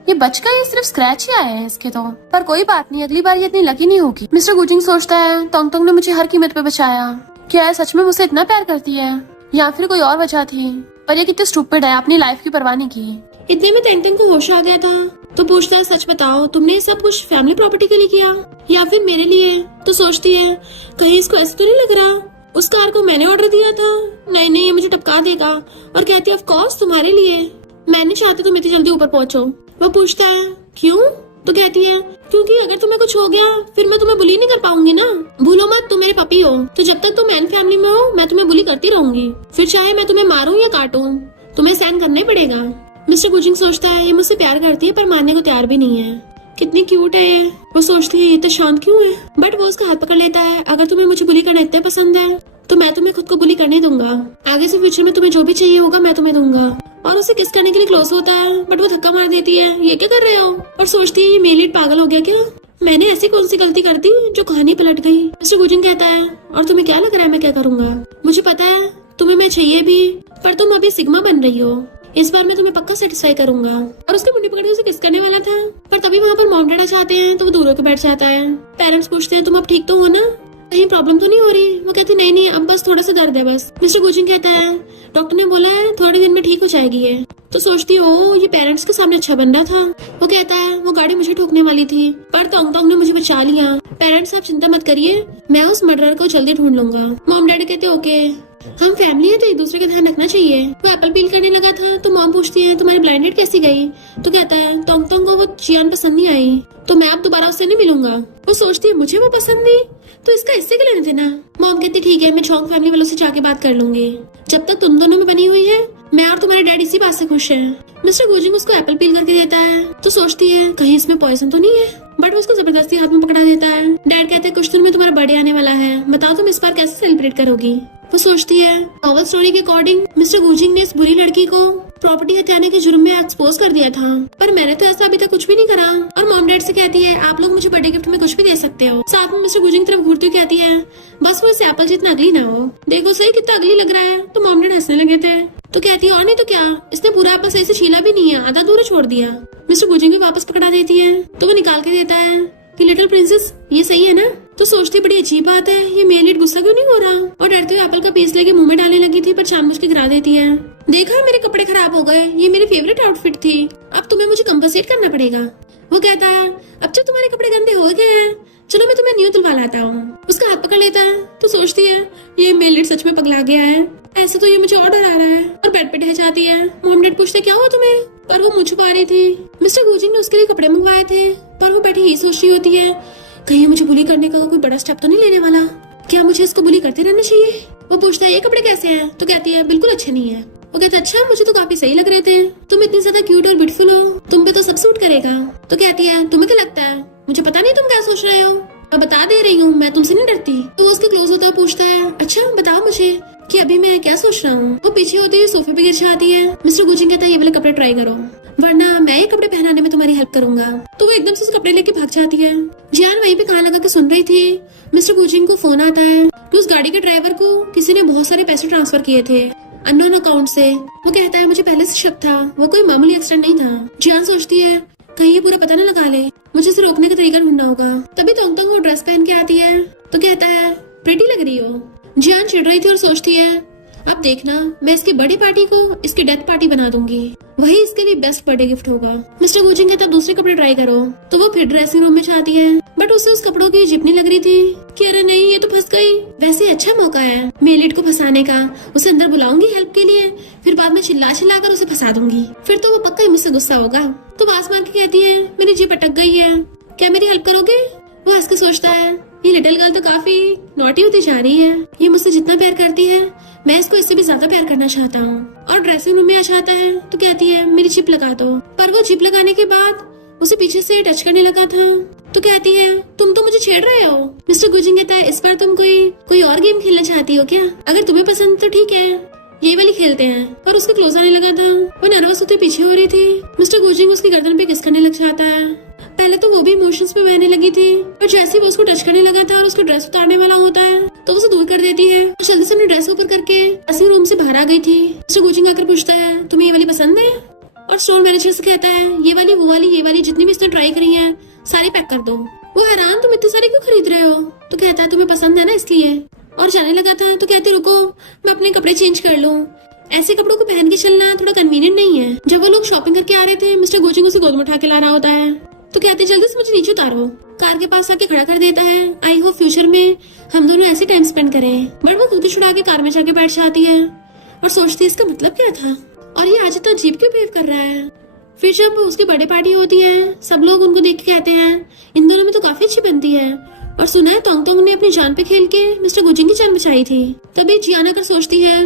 ये बच गई, सिर्फ स्क्रैच ही आया है इसके तो। पर कोई बात नहीं, अगली बार ये इतनी लकी नहीं होगी। मिस्टर गुजिंग सोचता है, टोंग टोंग ने मुझे हर कीमत पे बचाया, क्या है सच में मुझसे इतना प्यार करती है, या फिर कोई और वजह थी? पर ये कितनी स्टूपिड है, अपनी लाइफ की परवाह नहीं की। इतने में टेंटन को होश आ गया था, तो पूछता है, सच बताओ तुमने ये सब कुछ फैमिली प्रॉपर्टी के लिए किया या फिर मेरे लिए? तो सोचती है, कहीं इसको ऐसा तो नहीं लग रहा उस कार को मैंने ऑर्डर दिया था, नहीं नहीं ये मुझे टपका देगा। और कहती है, ऑफ कोर्स तुम्हारे लिए, मैं नहीं चाहती तुम इतनी जल्दी ऊपर पहुंचो। वो पूछता है, क्यों? तो कहती है, क्योंकि अगर तुम्हें कुछ हो गया फिर मैं तुम्हें बुली नहीं कर पाऊंगी ना। भूलो मत, तुम मेरे पपी हो, तो जब तक तुम मैन फैमिली में हो मैं तुम्हें बुली करती रहूंगी, फिर चाहे मैं तुम्हें मारूं या काटूं, तुम्हें सहन करना ही पड़ेगा। मिस्टर गुजिंग सोचता है, ये मुझसे प्यार करती है पर मानने को तैयार भी नहीं है, कितनी क्यूट है ये। वो सोचती है, ये तो शांत क्यों है, बट वो उसका हाथ पकड़ लेता है। अगर तुम्हें मुझे बुली करना इतना पसंद है तो मैं तुम्हें खुद को बुली करने दूंगा, आगे से फ्यूचर में तुम्हें जो भी चाहिए होगा मैं तुम्हें दूंगा। और उसे किस करने के लिए क्लोज होता है, बट वो धक्का मार देती है, ये क्या कर रहे हो? और सोचती है, ये मेरी पागल हो गया क्या, मैंने ऐसी कौन सी गलती कर दी जो कहानी पलट गई। मिस्टर गुजिंग कहता है, और तुम्हें क्या लग रहा है मैं क्या करूंगा? मुझे पता है तुम्हें मैं चाहिए भी, पर तुम अभी सिग्मा बन रही हो, इस बार मैं तुम्हें पक्का सेटिस्फाई करूंगा। और उसके मुंडी पकड़ के उसे किस करने वाला था, पर तभी वहाँ पर मॉम डैड आ जाते हैं, तो वो दूर होकर बैठ जाता है। पेरेंट्स पूछते हैं, तुम अब ठीक तो हो ना, कहीं प्रॉब्लम तो नहीं हो रही? वो कहती, नहीं नहीं अब बस थोड़ा सा दर्द है बस। मिस्टर गुजिंग कहता है, डॉक्टर ने बोला है थोड़े दिन में ठीक हो जाएगी ये। तो सोचती हो, ये पेरेंट्स के सामने अच्छा बन रहा था। वो कहता है, वो गाड़ी मुझे ठोकने वाली थी पर टोंग टोंग ने मुझे बचा लिया। पेरेंट्स आप चिंता मत करिए, मैं उस मर्डरर को जल्दी ढूंढ लूंगा। मॉम डैडी कहते, ओके, हम फैमिली है तो एक दूसरे का ध्यान रखना चाहिए। वो एप्पल पील करने लगा था तो मॉम पूछती है, तुम्हारी ब्लाइंड डेट कैसी गई? तो कहता है, टोंग टोंग को वो जियान पसंद नहीं आई तो मैं अब दोबारा उससे नहीं मिलूंगा। वो सोचती है, मुझे वो पसंद नहीं तो इसका इससे क्या लेना देना। मॉम कहती, ठीक है मैं चौंग फैमिली वालों से जाके बात कर लूंगी, जब तक तुम दोनों में बनी हुई है मैं और तुम्हारे डैडी इसी बात से खुश है। मिस्टर गुजिंग उसको एप्पल पील करके देता है, तो सोचती है कहीं इसमें पॉइजन तो नहीं है, बट वो उसको जबरदस्ती हाथ में पकड़ा देता है। डैड कहते हैं, कुछ दिन में तुम्हारा बर्थडे आने वाला है, बताओ तुम इस बार कैसे सेलिब्रेट करोगी? वो सोचती है, नॉवल स्टोरी के अकॉर्डिंग मिस्टर गुजिंग ने इस बुरी लड़की को प्रॉपर्टी हत्याने के जुर्म में एक्सपोज कर दिया था, पर मैंने तो ऐसा अभी तक कुछ भी नहीं करा। और मॉम डैड से कहती है, आप लोग मुझे बर्थडे गिफ्ट में कुछ भी दे सकते हो। साथ में मिस्टर गुजिंग की तरफ घूरती हुई कहती है, बस वो इस एप्पल जितना अगली ना हो, देखो सही कितना अगली लग रहा है। तो मॉम डैड हंसने लगे थे। तो कहती है, और नहीं तो क्या, इसने पूरा एप्पल सही से छीला भी नहीं है, आधा दूर छोड़ दिया। मिस्टर गुजिंग भी वापस पकड़ा देती है तो वो निकाल के देता है। कि लिटिल प्रिंसेस ये सही है ना। तो सोचती बड़ी अजीब बात है, ये मेरे लिए गुस्सा क्यों नहीं हो रहा। और डरते हुए एप्पल का पीस लेके मुंह में डालने लगी थी, पर जानबूझ के गिरा देती है। देखा मेरे कपड़े खराब हो गए, ये मेरी फेवरेट आउटफिट थी, अब तुम्हें मुझे कंपनसेट करना पड़ेगा। वो कहता है अब जब तुम्हारे कपड़े गंदे हो गए हैं, चलो मैं तुम्हें न्यू दिलवा लाता हूँ। उसका हाथ पकड़ लेता है तो सोचती है ये मेल लीड सच में पगला गया है, ऐसे तो ये मुझे और डरा रहा है। और बेड पे ढह जाती है। मॉम डैड पूछते क्या हुआ तुम्हें, पर वो मुंह छुपा रही थी। मिस्टर गुजिंग ने उसके लिए कपड़े मंगवाए थे, पर वो बैठी यही सोच रही होती है कहीं मुझे बुली करने का कोई बड़ा स्टेप तो नहीं लेने वाला, क्या मुझे इसको बुली करते रहना चाहिए। वो पूछता है ये कपड़े कैसे हैं, तो कहती है बिल्कुल अच्छे नहीं है। वो कहता है अच्छा मुझे तो काफी सही लग रहे थे, तुम इतनी ज्यादा क्यूट और ब्यूटीफुल हो, तुम पे तो सब सूट करेगा। तो कहती है तुम्हें क्या लगता है, मुझे पता नहीं तुम क्या सोच रहे हो, मैं बता दे रही हूँ मैं तुमसे नहीं डरती। तो वो उसके क्लोज होता है, पूछता है अच्छा बताओ मुझे कि अभी मैं क्या सोच रहा हूँ। वो पीछे होते हुए सोफे पे गिर जाती है। मिस्टर गुजिंग कहता है ये वाले कपड़े ट्राई करो, वरना मैं ये कपड़े पहनाने में तुम्हारी हेल्प करूंगा। तो वो एकदम से उस कपड़े लेके भाग जाती है। जियान वहीं पे कान लगा के सुन रही थी। मिस्टर गुजिंग को फोन आता है कि उस गाड़ी के ड्राइवर को किसी ने बहुत सारे पैसे ट्रांसफर किए थे अननोन अकाउंट से। वो कहता है मुझे पहले से शक था, वो कोई मामूली एक्सीडेंट नहीं था। जियान सोचती है कहीं ये पूरा पता न लगा ले, मुझे इसे रोकने का तरीका ढूंढना होगा। तभी तोंग तोंग वो ड्रेस पहन के आती है तो कहता है प्रिटी लग रही हो। जियान चिढ़ रही थी और सोचती है अब देखना मैं इसकी बर्थडे पार्टी को इसकी डेथ पार्टी बना दूंगी, वही इसके लिए बेस्ट बर्थडे गिफ्ट होगा। मिस्टर गुजिंग कहता दूसरे कपड़े ट्राई करो। तो वो फिर ड्रेसिंग रूम में जाती है, बट उसे उस कपड़ों की जिप नहीं लग रही थी कि अरे नहीं ये तो फंस गई। वैसे अच्छा मौका है मेलिड को फंसाने का, उसे अंदर बुलाऊंगी हेल्प के लिए, फिर बाद में चिल्ला चिल्ला कर उसे फंसा दूंगी, फिर तो वो पक्का ही मुझसे गुस्सा होगा। तो आवाज मार के कहती है मेरी जिप अटक गई है, क्या मेरी हेल्प करोगे। वो हंस के सोचता है ये लिटिल गर्ल तो काफी नॉटी होती जा रही है, ये मुझसे जितना प्यार करती है मैं इसको इससे भी ज्यादा प्यार करना चाहता हूँ। और ड्रेसिंग रूम में आ जाता है तो कहती है मेरी चिप लगा दो। पर वो चिप लगाने के बाद उसे पीछे से टच करने लगा था तो कहती है तुम तो मुझे छेड़ रहे हो। मिस्टर गुजिंग कहता है इस बार तुम कोई और गेम खेलना चाहती हो क्या, अगर तुम्हें पसंद तो ठीक है ये वाली खेलते हैं। और उसके क्लोज आने लगा था, वो नर्वस होते पीछे हो रही थी। मिस्टर गुजिंग उसकी गर्दन पे किस करने लग जाता है। पहले तो वो भी इमोशंस में बहने लगी थी, और जैसे ही वो उसको टच करने लगा था और उसको ड्रेस उतारने वाला होता है तो उसे दूर कर देती है और जल्दी से अपने ड्रेस ऊपर करके ड्रेसिंग रूम से बाहर आ गई थी। मिस्टर गुजिंग आकर पूछता है तुम्हें ये वाली पसंद है, और स्टोर मैनेजर से कहता है ये वाली वो वाली ये वाली जितनी भी इसने ट्राई करी है सारी पैक कर दो। वो हैरान तुम इतनी सारी क्यों खरीद रहे हो, तो कहता है तुम्हें पसंद है ना इसलिए। और जाने लगा था तो कहते रुको मैं अपने कपड़े चेंज कर लूँ, ऐसे कपड़ों को पहन के चलना थोड़ा कन्वीनियंट नहीं है। जब वो लोग शॉपिंग करके आ रहे थे मिस्टर गुजिंग उसे गोद में उठा के ला रहा होता है तो कहते जल्दी से मुझे नीचे उतारो। कार के पास आके खड़ा कर देता है, आई होप फ्यूचर में हम दोनों ऐसे टाइम स्पेंड करें। बट वो खुद को छुड़ा के कार में जाके बैठ जाती है और सोचती है इसका मतलब क्या था और ये आज इतना अजीब क्यों बिहेव कर रहा है। फिर जब उसकी बर्थडे पार्टी होती है सब लोग उनको देख के कहते हैं इन दोनों में तो काफी अच्छी बनती है, और सुना है तोंग तोंग ने अपनी जान पे खेल के मिस्टर गुजिंग की जान बचाई थी। तभी जियान आकर सोचती है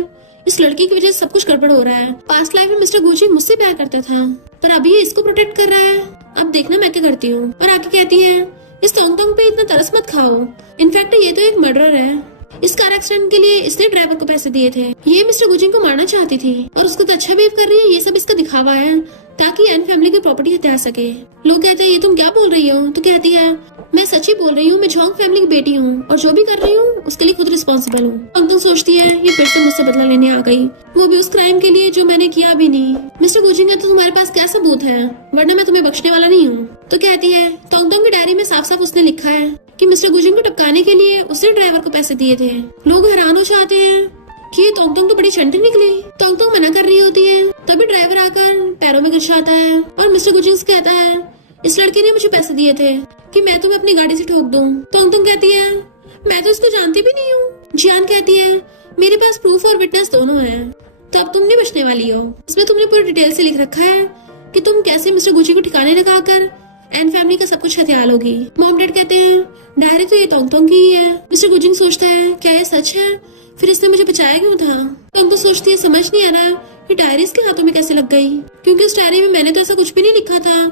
इस लड़की की वजह से सब कुछ गड़बड़ हो रहा है। पास्ट लाइफ में मिस्टर गुजिंग मुझसे प्यार करता था, पर अभी ये इसको प्रोटेक्ट कर रहा है, अब देखना मैं क्या करती हूँ। और आके कहती है इस तोंग तोंग पे इतना तरस मत खाओ, इनफैक्ट ये तो एक मर्डरर है, इस कार एक्सीडेंट के लिए इसने ड्राइवर को पैसे दिए थे, ये मिस्टर गुजिंग को मारना चाहती थी और उसको तो अच्छा बिहेव कर रही है, ये सब इसका दिखावा है ताकि एन फैमिली की प्रॉपर्टी हत्या सके। लोग कहते हैं ये तुम क्या बोल रही हो, तो कहती है मैं सच ही बोल रही हूँ, मैं जोंग फैमिली की बेटी हूँ और जो भी कर रही हूँ उसके लिए खुद रिस्पॉन्सिबल हूँ। तोंग तोंग सोचती है ये फिर से मुझसे बदला लेने आ गई, वो भी उस क्राइम के लिए जो मैंने किया भी नहीं। मिस्टर गुजिंग कहते तुम्हारे पास क्या सबूत है, वरना मैं तुम्हें बख्शने वाला नहीं हूँ। तो कहती है तोंग तोंग की डायरी में साफ साफ उसने लिखा है कि मिस्टर गुजिंग को टपकाने के लिए उसने ड्राइवर को पैसे दिए थे। लोग हैरान हो जाते हैं कि ये तोंग तोंग तो बड़ी चंटी निकली। तोंग तोंग मना कर रही होती है, तभी ड्राइवर आकर पैरों में गिर जाता है और मिस्टर गुजिंग से कहता है इस लड़की ने मुझे पैसे दिए थे कि मैं तुम्हें अपनी गाड़ी से ठोक दूं। तोंग तोंग कहती है मैं तो इसको जानती भी नहीं हूँ। जियान कहती है मेरे पास प्रूफ और विटनेस दोनों हैं, तो अब तुम नहीं बचने वाली हो। इसमें तुमने पूरी डिटेल से लिख रखा है कि तुम कैसे मिस्टर गुजिंग को ठिकाने लगाकर एन फैमिली का सब कुछ हथियार लोगी। मॉम डैड कहते हैं डायरी तो ये तोंग तोंग की ही है। मिस्टर गुजिंग सोचता है क्या ये सच है, फिर इसने मुझे बचाया क्यों था। तोंग तो सोचती है समझ नहीं आ रहा ये डायरी इसके हाथों में कैसे लग गई, क्योंकि उस डायरी में मैंने तो ऐसा कुछ भी नहीं लिखा था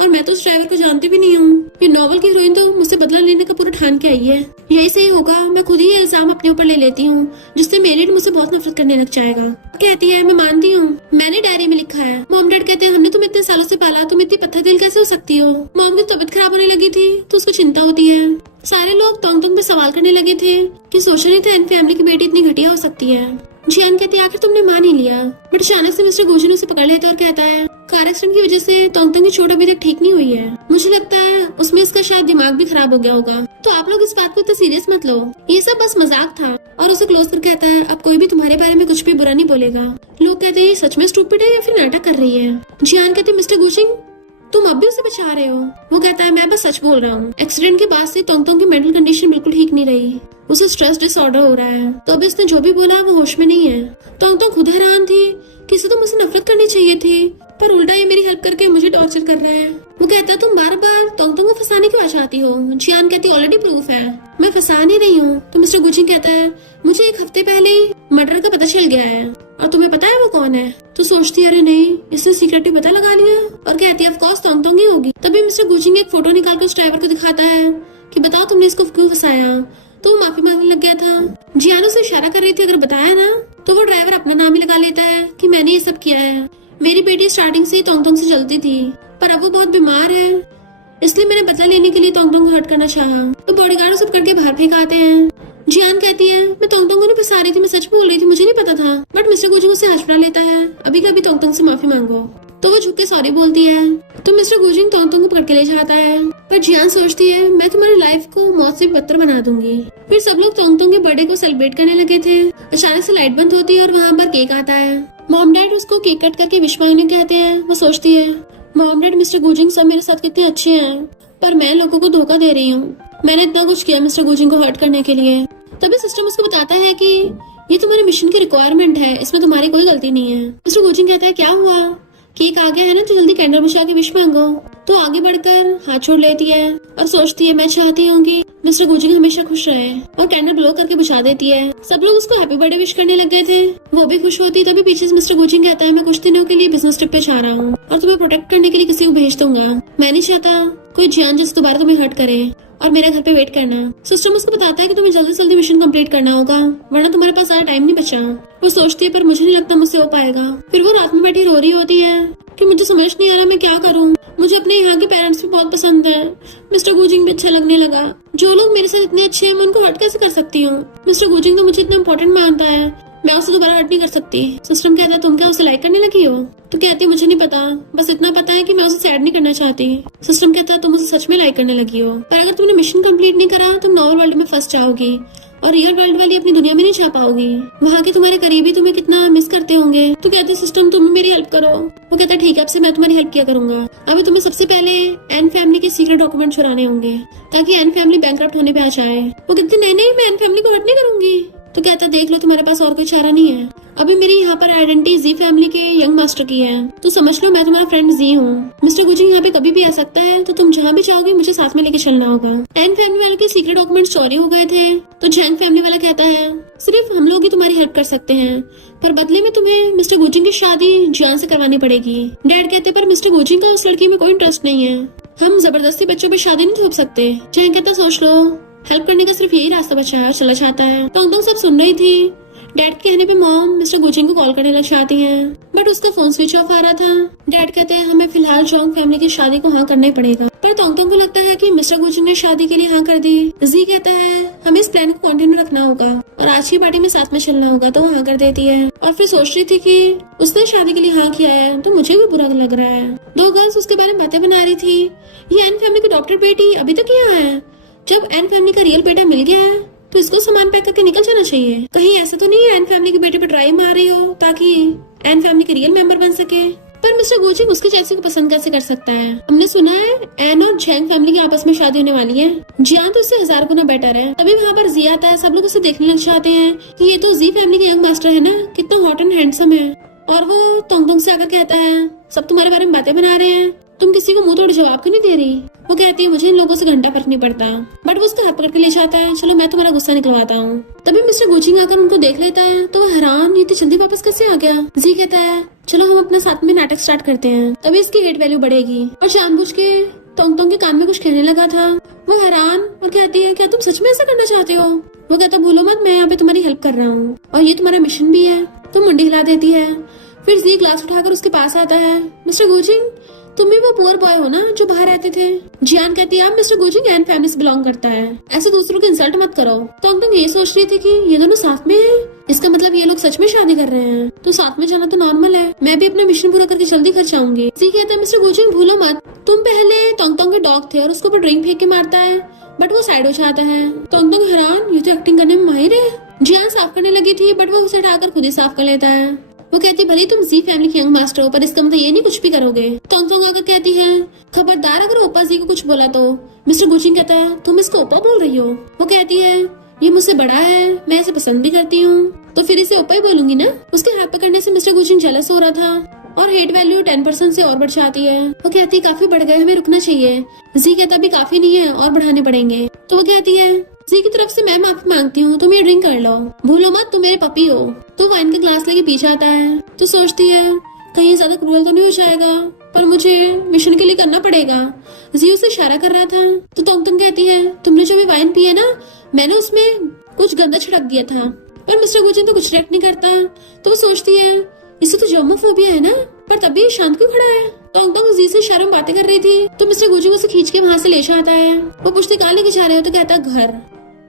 और मैं तो उस ड्राइवर को जानती भी नहीं हूँ। ये नॉवल की हीरोइन तो मुझसे बदला लेने का पूरा ठान के आई है, यही सही होगा मैं खुद ही ये इल्जाम अपने ऊपर ले लेती हूँ जिससे मेरिड मुझसे बहुत नफरत करने लग जाएगा। कहती है मैं मानती हूँ मैंने डायरी में लिखा है। मॉम डैड कहते हैं हमने तुम्हें इतने सालों से पाला, तुम इतनी पत्थर दिल कैसे हो सकती हो। मॉम की तबीयत खराब होने लगी थी तो उसको चिंता होती है। सारे लोग तोंग तोंग पे सवाल करने लगे थे कि सोचा नहीं था एन फैमिली की बेटी इतनी घटिया हो सकती है। जियान कहती है आखिर तुमने मान ही लिया। बट अचानक से मिस्टर गुजिंग उसे पकड़ लेता है और कहता है कार एक्सीडेंट की वजह से तोंगतोंग की चोट अभी तक ठीक नहीं हुई है। मुझे लगता है उसमें उसका शायद दिमाग भी खराब हो गया होगा। तो आप लोग इस बात को इतना सीरियस मत लो, ये सब बस मजाक था। और उसे क्लोज कर कहता है अब कोई भी तुम्हारे बारे में कुछ भी बुरा नहीं बोलेगा। लोग कहते हैं ये सच में स्टूपिड है या फिर नाटक कर रही है। जियान कहते मिस्टर गुचिंग तुम अब भी उसे बचा रहे हो। वो कहता है मैं बस सच बोल रहा हूँ। एक्सीडेंट के बाद से तोंगतोंग की मेंटल कंडीशन बिल्कुल ठीक नहीं रही, उसे स्ट्रेस डिसऑर्डर हो रहा है। तो अभी उसने जो भी बोला वो होश में नहीं है। तोंगतोंग खुद हैरान थी कि इसे तो मुझसे नफरत करनी चाहिए थी, पर उल्टा ये मेरी हेल्प करके मुझे टॉर्चर कर रहा है। वो कहता है तुम बार बार तोंगतोंग को फंसाने क्यों आ चाहती हो। जियान कहती ऑलरेडी प्रूफ है, मैं फंसा नहीं रही हूँ। तो मिस्टर गुचिंग कहता है मुझे एक हफ्ते पहले ही मर्डर का पता चल गया है और तुम्हें पता है वो कौन है। तो सोचती है अरे नहीं, इसने सीक्रेटली पता लगा लिया। और कहती है ऑफ कोर्स तोंगतोंग ही होगी। तभी मिस्टर गुचिंग एक फोटो निकाल कर उस ड्राइवर को दिखाता है कि बताओ तुमने इसको क्यों फंसाया। तो वो माफी मांगने लग गया था। जियान उसे इशारा कर रही थी अगर बताया ना तो वो ड्राइवर अपना नाम ही लगा लेता है कि मैंने ये सब किया है। मेरी बेटी स्टार्टिंग से ही तोंगतोंग से जलती थी, पर अब वो बहुत बीमार है, इसलिए मैंने बदला लेने के लिए तोंगतोंग को हर्ट करना चाहा। तो बॉडीगार्ड सब करके बाहर फेंक आते हैं। जियान कहती है मैं तोंगतोंग को नहीं फंसा रही थी, मैं सच बोल रही थी, मुझे नहीं पता था। बट मिस्टर गुचिंग उसे हंसपड़ा लेता है अभी कभी तोंगतोंग से माफी मांगो। तो वो झुक के सॉरी बोलती है। तो मिस्टर गुचिंग तोंगतोंग को पकड़ के ले जाता है, पर जियान सोचती है मैं तुम्हारी लाइफ को मौत से बदतर बना दूंगी। फिर सब लोग तोंगतोंग के बर्थडे को सेलिब्रेट करने लगे थे। अचानक से लाइट बंद होती है और वहाँ पर केक आता है। मॉम डैड उसको केक कट करके विश मांगने कहते हैं। वो सोचती है मॉम डैड मिस्टर गुचिंग सब मेरे साथ कितने अच्छे हैं, पर मैं लोगों को धोखा दे रही हूँ। मैंने इतना कुछ किया मिस्टर गुचिंग को हर्ट करने के लिए। तभी सिस्टम उसको बताता है कि ये तुम्हारे मिशन की रिक्वायरमेंट है, इसमें तुम्हारी कोई गलती नहीं है। मिस्टर गुचिंग कहता है क्या हुआ, केक आ गया है ना तो जल्दी कैंडल बुझा के विश मांगो। तो आगे बढ़कर हाथ छोड़ लेती है और सोचती है मैं चाहती हूँ कि मिस्टर गुचिंग हमेशा खुश रहे, और कैंडल ब्लो करके बुझा देती है। सब लोग उसको हैप्पी बर्थडे विश करने लग गए थे, वो भी खुश होती। तभी पीछे से मिस्टर गुचिंग कहता है मैं कुछ दिनों के लिए बिजनेस ट्रिप पे जा रहा हूँ और तुम्हें प्रोटेक्ट करने के लिए किसी को भेज दूंगा। मैं नहीं चाहता कोई जियान जिस दोबारा तुम्हें हर्ट करे, और मेरे घर पे वेट करना। सिस्टम उसको बताता है कि तुम्हें जल्दी से जल्दी मिशन कंप्लीट करना होगा, वरना तुम्हारे पास ज्यादा टाइम नहीं बचा। वो सोचती है पर मुझे नहीं लगता मुझसे हो पाएगा। फिर वो रात में बैठी रो रही होती है कि मुझे समझ नहीं आ रहा मैं क्या करूं। मुझे अपने यहाँ के पेरेंट्स भी बहुत पसंद है, मिस्टर गुचिंग भी अच्छा लगने लगा। जो लोग मेरे साथ इतने अच्छे हैं मैं उनको हर्ट कैसे कर सकती हूँ। मिस्टर गुचिंग तो मुझे इतना इम्पोर्टेंट मानता है, मैं उसे दोबारा हर्ट नहीं कर सकती। सिस्टम कहता है तुम क्या उसे लाइक करने लगी हो। तो कहती है मुझे नहीं पता, बस इतना पता है कि मैं उसे सैड नहीं करना चाहती। सिस्टम कहता है तुम उसे सच में लाइक करने लगी हो, पर अगर तुमने मिशन कंप्लीट नहीं करा तुम नॉर्मल वर्ल्ड में फंस जाओगी और रियल वर्ल्ड वाली अपनी दुनिया में नहीं जा पाओगी। वहाँ के तुम्हारे करीबी तुम्हें कितना मिस करते होंगे। तो कहते सिस्टम तुम मेरी हेल्प करो। वो कहता ठीक है अब से मैं तुम्हारी हेल्प किया करूंगा। अभी तुम्हें सबसे पहले एन फैमिली के सीक्रेट डॉक्यूमेंट चुराने होंगे ताकि एन फैमिली बैंकरप्ट होने पे आ जाए। वो कहती नहीं मैं एन फैमिली को हर्ट नहीं करूंगी। तो कहता देख लो तुम्हारे पास और कोई चारा नहीं है। अभी मेरी यहाँ पर आइडेंटिटी जी फैमिली के यंग मास्टर की है, तो समझ लो मैं तुम्हारा फ्रेंड जी हूँ। मिस्टर गुचिंग यहाँ पे कभी भी आ सकता है, तो तुम जहाँ भी चाहोगे मुझे साथ में लेके चलना होगा। एन फैमिली वालों के सीक्रेट डॉक्यूमेंट्स चोरी हो गए थे, तो जैंग फैमिली वाला कहता है सिर्फ हम लोग ही तुम्हारी हेल्प कर सकते हैं, पर बदले में तुम्हें मिस्टर गुचिंग की शादी जियान से करवानी पड़ेगी। डैड कहते पर मिस्टर गुचिंग का उस लड़की में कोई इंटरेस्ट नहीं है, हम जबरदस्ती बच्चों पे शादी नहीं थोप सकते। जैंग कहता सोच लो, हेल्प करने का सिर्फ यही रास्ता बचा है, चला जाता है। तोंगतोंग सब सुन रही थी। डैड के कहने पे मॉम मिस्टर गुचिंग को कॉल करने लग जाती हैं, बट उसका फोन स्विच ऑफ आ रहा था। डैड कहते हैं हमें फिलहाल जोंग फैमिली की शादी को हाँ करना ही पड़ेगा, पर तोंगतोंग को लगता है कि मिस्टर गुचिंग ने शादी के लिए हाँ कर दी। जी कहता है हमें इस प्लान को कंटिन्यू रखना होगा और आज की पार्टी में साथ में चलना होगा, तो वो हाँ कर देती है। और फिर सोच रही थी कि उसने शादी के लिए हाँ किया है तो मुझे भी बुरा लग रहा है। दो गर्ल्स उसके बारे में बातें बना रही थी, ये एन फैमिली की डॉक्टर बेटी अभी तक यहाँ है, जब एन फैमिली का रियल बेटा मिल गया है तो इसको सामान पैक करके निकल जाना चाहिए। कहीं ऐसा तो नहीं है एन फैमिली के बेटे पे ट्राई मार रही हो ताकि एन फैमिली के रियल मेंबर बन सके। पर मिस्टर गुचिंग उसके जैसे को पसंद कैसे कर सकता है। हमने सुना है एन और जैंग फैमिली की आपस में शादी होने वाली है, जियान तो उससे 1000 गुना बेटर है। तभी वहाँ पर जी आता है, सब लोग उसे देखने लग जाते हैं कि ये तो जी फैमिली के यंग मास्टर है ना, कितना हॉट एंड हैंडसम है। और वो तोंगतोंग से आकर कहता है सब तुम्हारे बारे में बातें बना रहे हैं, तुम किसी को मुंह तोड़ जवाब क्यों नहीं दे रही। वो कहती है मुझे इन लोगों से घंटा फर्क नहीं पड़ता, बट वो उसका हाथ पकड़ के ले जाता है, चलो मैं तुम्हारा गुस्सा निकलवाता हूँ। तभी मिस्टर गुचिंग आकर उनको देख लेता है तो वो हैरान, ये इतनी जल्दी वापस कैसे आ गया। जी कहता है चलो हम अपना साथ में नाटक स्टार्ट करते हैं, तभी इसकी हेट वैल्यू बढ़ेगी। और जानबूझ के तोंगतोंग के कान में कुछ कहने लगा था। वो हैरान और कहती है क्या तुम सच में ऐसा करना चाहते हो। वो कहता भूलो मत मैं यहाँ पे तुम्हारी हेल्प कर रहा हूँ और ये तुम्हारा मिशन भी है। तो मुंडी हिला देती है। फिर जी ग्लास उठाकर उसके पास आता है। मिस्टर गुचिंग तुम भी वो पुअर बॉय हो ना जो बाहर रहते थे। जियान कहती है आप मिस्टर गुजिंग एंड फैमिली से बिलोंग करता है, ऐसे दूसरों को इंसल्ट मत करो। तोंगतोंग ये सोच रही थी कि ये दोनों साथ में हैं, इसका मतलब ये लोग सच में शादी कर रहे हैं, तो साथ में जाना तो नॉर्मल है। मैं भी अपना मिशन पूरा करके जल्दी घर जाऊंगी। जी कहता है मिस्टर गुजिंग भूलो मत, तुम पहले तोंगतोंग के डॉग थे और उसके ऊपर ड्रिंक फेंक के मारता है, बट वो साइड हो जाता है। तोंगतोंग हैरान, ये तो एक्टिंग करने में माहिर है। जियान साफ करने लगी थी बट वो उसे हटाकर खुद ही साफ कर लेता है। वो कहती भले तुम जी फैमिली के यंग मास्टर हो, पर इसका मतलब ये नहीं कुछ भी करोगे। तोंगतोंग आकर कहती है खबरदार अगर ओपा जी को कुछ बोला तो। मिस्टर गुजिंग कहता है तुम इसको ओपा बोल रही हो। वो कहती है ये मुझसे बड़ा है, मैं इसे पसंद भी करती हूँ, तो फिर इसे ओपा ही बोलूंगी ना। उसके हाथ पकड़ने से मिस्टर गुजिंग जेलस हो रहा था और हेट वैल्यू 10% से और बढ़ जाती है। वो कहती है काफी बढ़ गए, हमें रुकना चाहिए। जी कहता भी काफी नहीं है और बढ़ाने पड़ेंगे। तो वो कहती है जी की तरफ से मैं माफी मांगती हूँ, तुम ये ड्रिंक कर लो, भूलो मत तुम मेरे पपी हो। तो वाइन का ग्लास लेके पी जाता है। तो सोचती है कहीं ज्यादा क्रूअल तो नहीं हो जाएगा, पर मुझे मिशन के लिए करना पड़ेगा। जी उसे इशारा कर रहा था। तो तोंगतोंग कहती है तुमने जो भी वाइन पिया ना, मैंने उसमें कुछ गंदा छिड़क दिया था, पर मिस्टर गुजिंग तो कुछ रिएक्ट नहीं करता। तो वो सोचती है इसे तो जर्मोफोबिया है ना, पर तभी शांत क्यों खड़ा है। तोंगतोंग जी से इशारों में बातें कर रही थी, तो मिस्टर गुजिंग उसे खींच के वहाँ से ले जाता है। वो पूछते कहाँ लेके जा रहे हो, तो कहता है घर।